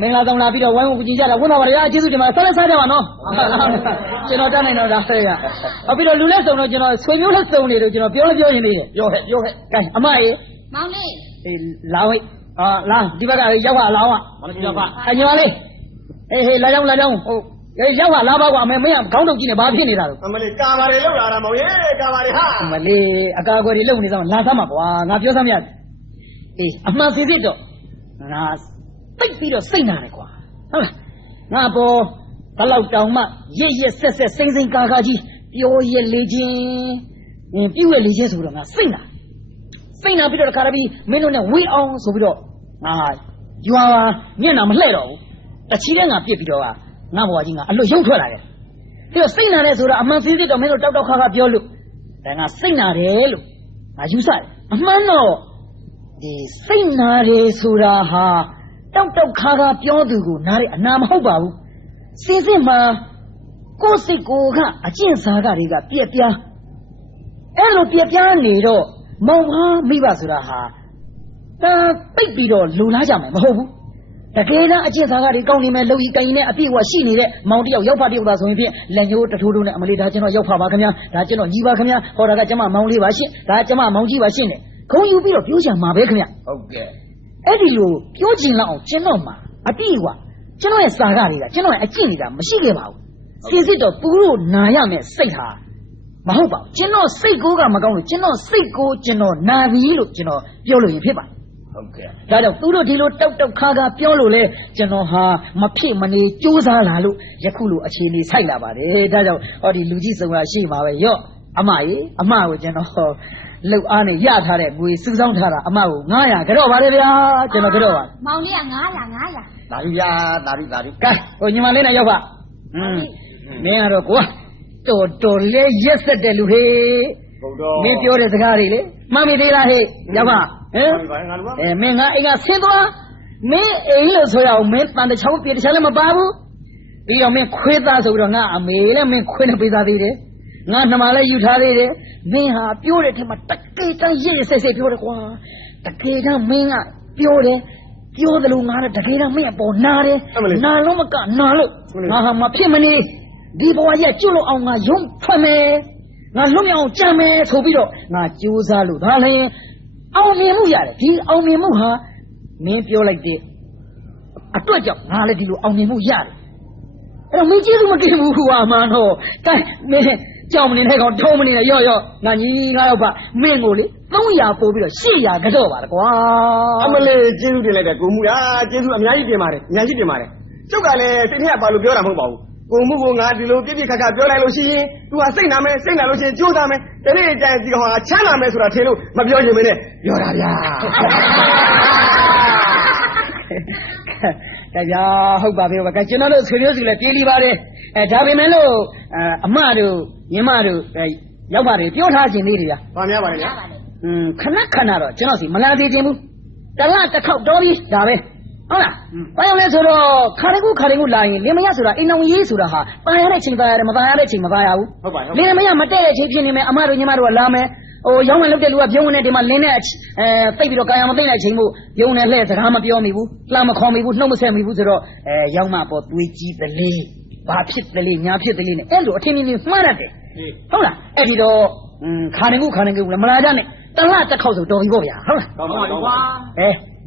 မင်္ဂလာဆောင်လာပြီးတော့ဝိုင်းဝန်းကြည်ကြတာဝန်တော်ပါရကျေးဇူးတင်ပါတယ်ဆက်လက်စားကြပါနော်ကျွန်တော်တတ်နိုင်တော့ဒါဆက်ရနောက်ပြီးတော့လူလက်စုံတော့ကျွန်တော်ဆွေမျိုးလက်စုံနေတော့ကျွန်တော်ပြောရင်လေးတယ်ပြောဟဲ့ကဲအမရေမောင်လေးလာဝိတ်လာဒီဘက်ကရောက်ပါလာအောင်မလို့ပြောပါညီမလေးဟေးလာကြောင်းဟုတ်ရောက်ပါလာပါကွာမင်းကခေါင်းတုပ်ကြီးနေဘာဖြစ်နေတာလို့အမလေးကာပါတွေလောက်လာတာမောင်ရေကာပါတွေဟာအမလေးအကာအကွယ်တွေလုံနေစမ်းလာစမ်းပါကွာငါပြောစမ်းမရအမှန်စီစစ်တော့ငါတိတ်ပြီးတော့စိတ်နာတယ်ကွာဟုတ်လားငါပေါ်ဘလောက်တောင်မှရစ်ဆက်စိမ့်ကာကြီးပြောရလေချင်းပြည့်ဝလေချင်းဆိုတော့ငါစိတ်နာပြီးတော့တခါတည်းမင်းတို့နဲ့ဝေးအောင်ဆိုပြီးတော့ငါရွာမျက်နှာမလှဲ့တော့ဘူးတချီတဲ့ငါပြစ်ပြီးတော့ငါဘွားကြီးငါအလွတ်ရုပ်ထွက်လာတယ်ပြီးတော့စိတ်နာတယ်ဆိုတော့အမှန်စီစစ်တော့မင်းတို့တောက်ခါပြောလို့ဒါငါစိတ်နာတယ်လို့ငါယူဆတယ်အမှန်တော့ဒီစိတ်နာတယ်ဆိုတာဟာတောက်ခါပြောသူကိုနားရအနာမဟုတ်ပါဘူးစစ်မှာကိုယ်စိတ်ကိုကအကျင့်စာကတွေကပြက်ပြားအဲ့လိုပြက်ပြားနေတော့မောင်ဟာမိဘဆိုတာဟာပိတ်ပြီးတော့လူလားကြမယ်မဟုတ်ဘူးတကယ်တော့အကျင့်စာကတွေကောင်းနေမယ်လှုပ်ဤကိုင်းနေအပြည့်အဝရှိနေတဲ့မောင်တယောက်ရောက်ဖတယောက်သာဆိုရင်ဖြင့်လက်ညိုးတထိုးထိုးနဲ့အမလေးဒါကျွန်တော်ရောက်ဖပါခင်ဗျာဒါကျွန်တော်ညီပါခင်ဗျာဟောတာကကျွန်မမောင်လေးပါရှင့်ဒါကျွန်မမောင်ကြီးပါရှင့်နဲ့ခုံယူပြီးတော့ပြောချင်မှာပဲခင်ဗျာဟုတ်ကဲ့အဲ့ဒီလိုပြောချင်လောက်အောင်ကျွန်တော်မှာအပြည့်အဝကျွန်တော်ရဲ့စာကတွေကကျွန်တော်ရဲ့အကျင့်တွေကမရှိခဲ့ပါဘူးစစ်တော့သူတို့နာရမယ်စိတ်ဟာမဟုတ်ပါဘူးကျွန်တော်စိတ်ကိုကမကောင်းလို့ကျွန်တော်စိတ်ကိုကျွန်တော်နာပြီလို့ကျွန်တော်ပြောလို့ရင်ဖြစ်ပါဟုတ်ကဲ့ဒါကြောင့်သူတို့ဒီလိုတောက်ခါပြောလို့လဲကျွန်တော်ဟာမဖြစ်မနေကြိုးစားလာလို့ယခုလိုအခြေအနေဆိုင်လာပါတယ်ဒါကြောင့်ဟောဒီလူကြီးစုံကရှိမှာပဲရော့အမကိုကျွန်တော်လှုပ်အားနဲ့ရထားတဲ့ငွေစုဆောင်းထားတာအမကို900ကြော့ပါတယ်ဗျာကျွန်တော်ကြော့ပါမောင်လေးက900သာဓုဗျာသာဓုကဲဟိုညီမလေးနဲ့ရောက်ပါမင်းကတော့ကိုတော်လေးရက်ဆက်တဲ့လူဟေးမင်းပြောတဲ့စကားတွေလေမှန်ပြီသေးလားဟေးရောက်ပါမင်းငါအိမ်ကဆင်းသွားမင်းအိမ်လို့ဆိုရအောင်မင်းတန်တချောင်းပြေတခြားလည်းမပါဘူးပြီးတော့မင်းခွေးသားဆိုပြီးတော့ငါအမေလည်းမင်းခွေးနဲ့ပေးသားသေးတယ်ငါနှမလည်းယူထားသေးတယ်မင်းဟာပြောတဲ့ထက်မှတကယ်တမ်းရစ်ဆက်ပြောတယ်ကွာတကယ်တမ်းမင်းကပြောတယ်ပြောတယ်လို့ငါလည်းတကယ်တမ်းမင်းအပေါ်နာတယ်နာလို့မကနာလို့ငါဟာမဖြစ်မနေဒီဘဝရဲ့ကျွလို့အောင်ငါရုံးထွက်မယ်ငါလွတ်မြောက်အောင်ကြံမယ်ဆိုပြီးတော့ငါကြိုးစားလို့ဒါလည်းအောင်မြင်မှုရတယ်ဒီအောင်မြင်မှုဟာမင်းပြောလိုက်တဲ့အတွက်ကြောင့်ငါလည်းဒီလိုအောင်မြင်မှုရတယ်အဲ့တော့မင်းကျေးဇူးမတင်ဘူးကွာမန်တော့တိုင်းမင်းကြောင်မနေနဲ့ကောင်ထုံးမနေနဲ့ရော့ငါကြီး9ယောက်ပါမင်းကိုလေ300ပို့ပြီးတော့800ကတော့ပါကွာအမလေးကျေးဇူးတင်လိုက်တဲ့ကိုမှုကျေးဇူးအများကြီးတင်ပါတယ်ကျုပ်ကလည်းစိတ်ထဲပါလို့ပြောတာမဟုတ်ပါဘူးကိုမှုကငါဒီလိုပြည့်ခါပြောလိုက်လို့ရှိရင် तू ဟာစိတ်နာမယ်စိတ်နာလို့ရှိရင်ကြိုးစားမယ်ဒီနေ့အတိုင်းဒီကောင်ဟာချမ်းသာမယ်ဆိုတာထင်လို့မပြောချင်မင်းနဲ့ပြောတာဗျာဒါကြောင့်ဟုတ်ပါပြီဗျာကျွန်တော်တို့ဆွေမျိုးစုလည်းပြေးလီပါတယ်ဒါပေမဲ့လို့အမတို့ညီမတို့ရောက်ပါတယ်ပြောထားခြင်းသေးတယ်ဗျာဗာများပါလေဗျာခဏတော့ကျွန်တော်စီမလာသေးခြင်းဘူး တလားတစ်ခေါက်တော်ပြီဒါပဲဟုတ်လားဘာကြောင့်လဲဆိုတော့ခါတကူလာရင်လင်မယားဆိုတာအိမ်အောင်ရေးဆိုတာဟာပါရတဲ့ချိန်ပါရတယ်မပါရတဲ့ချိန်မပါရဘူးဟုတ်ပါဘူးလင်မယားမတဲ့တဲ့ချိန်ဖြစ်နေမယ်အမတို့ညီမတို့ကလာမယ်ဟိုရောင်းဝင်လုပ်တဲ့လူကပြုံးဝင်နေဒီမှာလင်းနဲ့တိတ်ပြီးတော့ကာယမသိတဲ့ချိန်မို့ပြုံးနေလှဲ့စကားမပြောမိဘူးလှမ်းမခေါ်မိဘူးနှုတ်မဆက်မိဘူးဆိုတော့ရောင်းမပေါ်သွေးကြီးသလေးဘာဖြစ်သလေးညာဖြစ်သလေးနဲ့အဲ့လိုအထင်မြင်မှားရတယ်ဟုတ်လားအဲ့ဒီတော့ခါနေကူမလာကြနဲ့တလားတစ်ခေါက်ဆိုတော်ပြီပေါ့ဗျာဟုတ်လားကောင်းပါပြီကွာ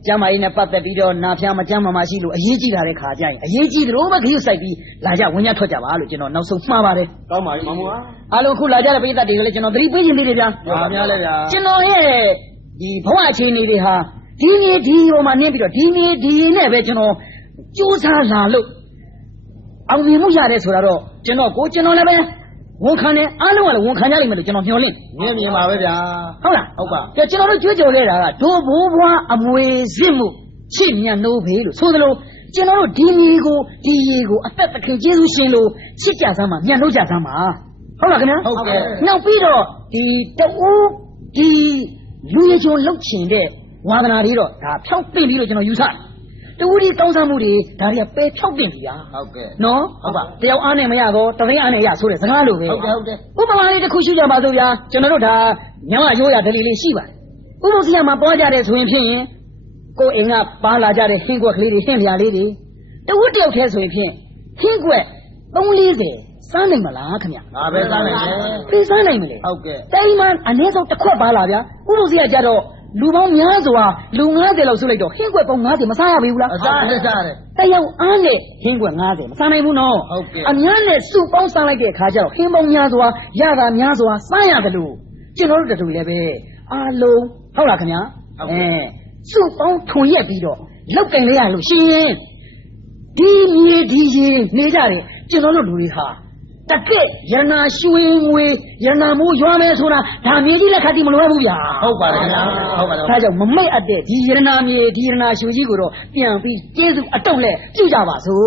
ကျမ်းမာရေးနဲ့ပတ်သက်ပြီးတော့နာဖျားမကျမ်းမာမရှိလို့အရေးကြီးတာတဲ့ခါကြရင်အရေးကြီးသလိုပဲခရုစိုက်ပြီးလာကြဝင်ရထွက်ကြပါလို့ကျွန်တော်နောက်ဆုံးမှားပါတယ်ကောင်းပါပြီမောင်မောအားလုံးခုလာကြတဲ့ပိဿတ်တွေကလည်းကျွန်တော်သတိပေးခြင်းသေးတယ်ဗျာပါများလဲဗျာကျွန်တော်ရဲ့ဒီဘဝအခြေအနေတွေဟာဒီနေ့ဒီဟိုမှာနင်းပြီးတော့ဒီနေ့ဒီနဲ့ပဲကျွန်တော်ကြိုးစားလာလို့အောင်မြင်မှုရတယ်ဆိုတာတော့ကျွန်တော်လည်းပဲဝန်ခံတယ်အားလုံးကလည်းဝန်ခံကြလိမ့်မယ်လို့ကျွန်တော်မျှော်လင့်မြင်ပါပဲဗျာဟုတ်လားဟုတ်ပါကျွန်တော်တို့ကြွေးကြော်ခဲ့တာကဒိုးဘိုးဘွားအမွေစစ်မှုချစ်မြတ်နိုးဖေးလို့ဆိုသလိုကျွန်တော်တို့ဒီရေကိုအသက်သခင်ကျေးဇူးရှင်လို့ချစ်ကြစမ်းမှာမြတ်နိုးကြစမ်းမှာဟုတ်လားခင်ဗျာဟုတ်ကဲ့နောက်ပြီးတော့ဒီတူဒီလူရချုံလှုပ်ချင်တဲ့ဝါသနာတွေတော့ဒါဖြောက်ပင့်ပြီးလို့ကျွန်တော်ယူဆတယ်တူဒီတောင်းစားမှုတွေဒါတွေကပယ်ဖြောက်တင်ပြီလားဟုတ်ကဲ့နော်ဟုတ်ပါတယောက်အားနဲ့မရတော့တသိန်းအားနဲ့ရဆိုတဲ့စကားလိုပဲဟုတ်ကဲ့ဥပမာလေးတစ်ခုရှိကြပါစို့ဗျာကျွန်တော်တို့ဒါညမရိုးရဒလီလေးရှိပါတယ်ဥပုသ်စီရမှာပွားကြတဲ့ဆိုရင်ဖြင့်ကိုယ်အိမ်ကပါလာကြတဲ့ဟင်းကွက်ကလေးတွေဟင်းလျာလေးတွေတဝတ်တယောက်တည်းဆိုရင်ဖြင့်ဟင်းကွက်340စားနိုင်မလားခင်ဗျငါပဲစားနိုင်တယ်ပြေးစားနိုင်မလဲဟုတ်ကဲ့တိုင်းမှာအနည်းဆုံးတစ်ခွက်ပါလာဗျာဥပုသ်စီရကြတော့လူပေါင်းများစွာလူ90လောက်ဆုလိုက်တော့ဟင်းကွက်ပေါင်း90မစားရဘူးလားအစားနဲ့စားတယ်တယောက်အားနဲ့ဟင်းကွက်90မစားနိုင်ဘူးနော်ဟုတ်ကဲ့အများနဲ့စုပေါင်းစားလိုက်တဲ့အခါကျတော့ဟင်းပေါင်းများစွာရတာများစွာစားရတယ်လို့ကျွန်တော်တို့တူလည်းပဲအားလုံးဟုတ်လားခင်ဗျာစုပေါင်းထွန်ရက်ပြီးတော့လောက်ကင်လေးရလို့ရှိရင်ဒီမြေဒီရေနေကြတယ်ကျွန်တော်တို့လူတွေဟာတကယ့်ရဏရွှေငွေရဏမိုးရွာမယ်ဆိုတာဒါမြေကြီးလက်ခတ်တိမလွယ်ဘူးဗျာဟုတ်ပါတယ်ခင်ဗျာဟုတ်ပါတယ်ဒါကြောင့်မမိတ်အပ်တဲ့ဒီရဏမြေဒီရဏရွှေကြီးကိုတော့ပြန်ပြီးကျေးဇူးအတုတ်လဲပြုကြပါစို့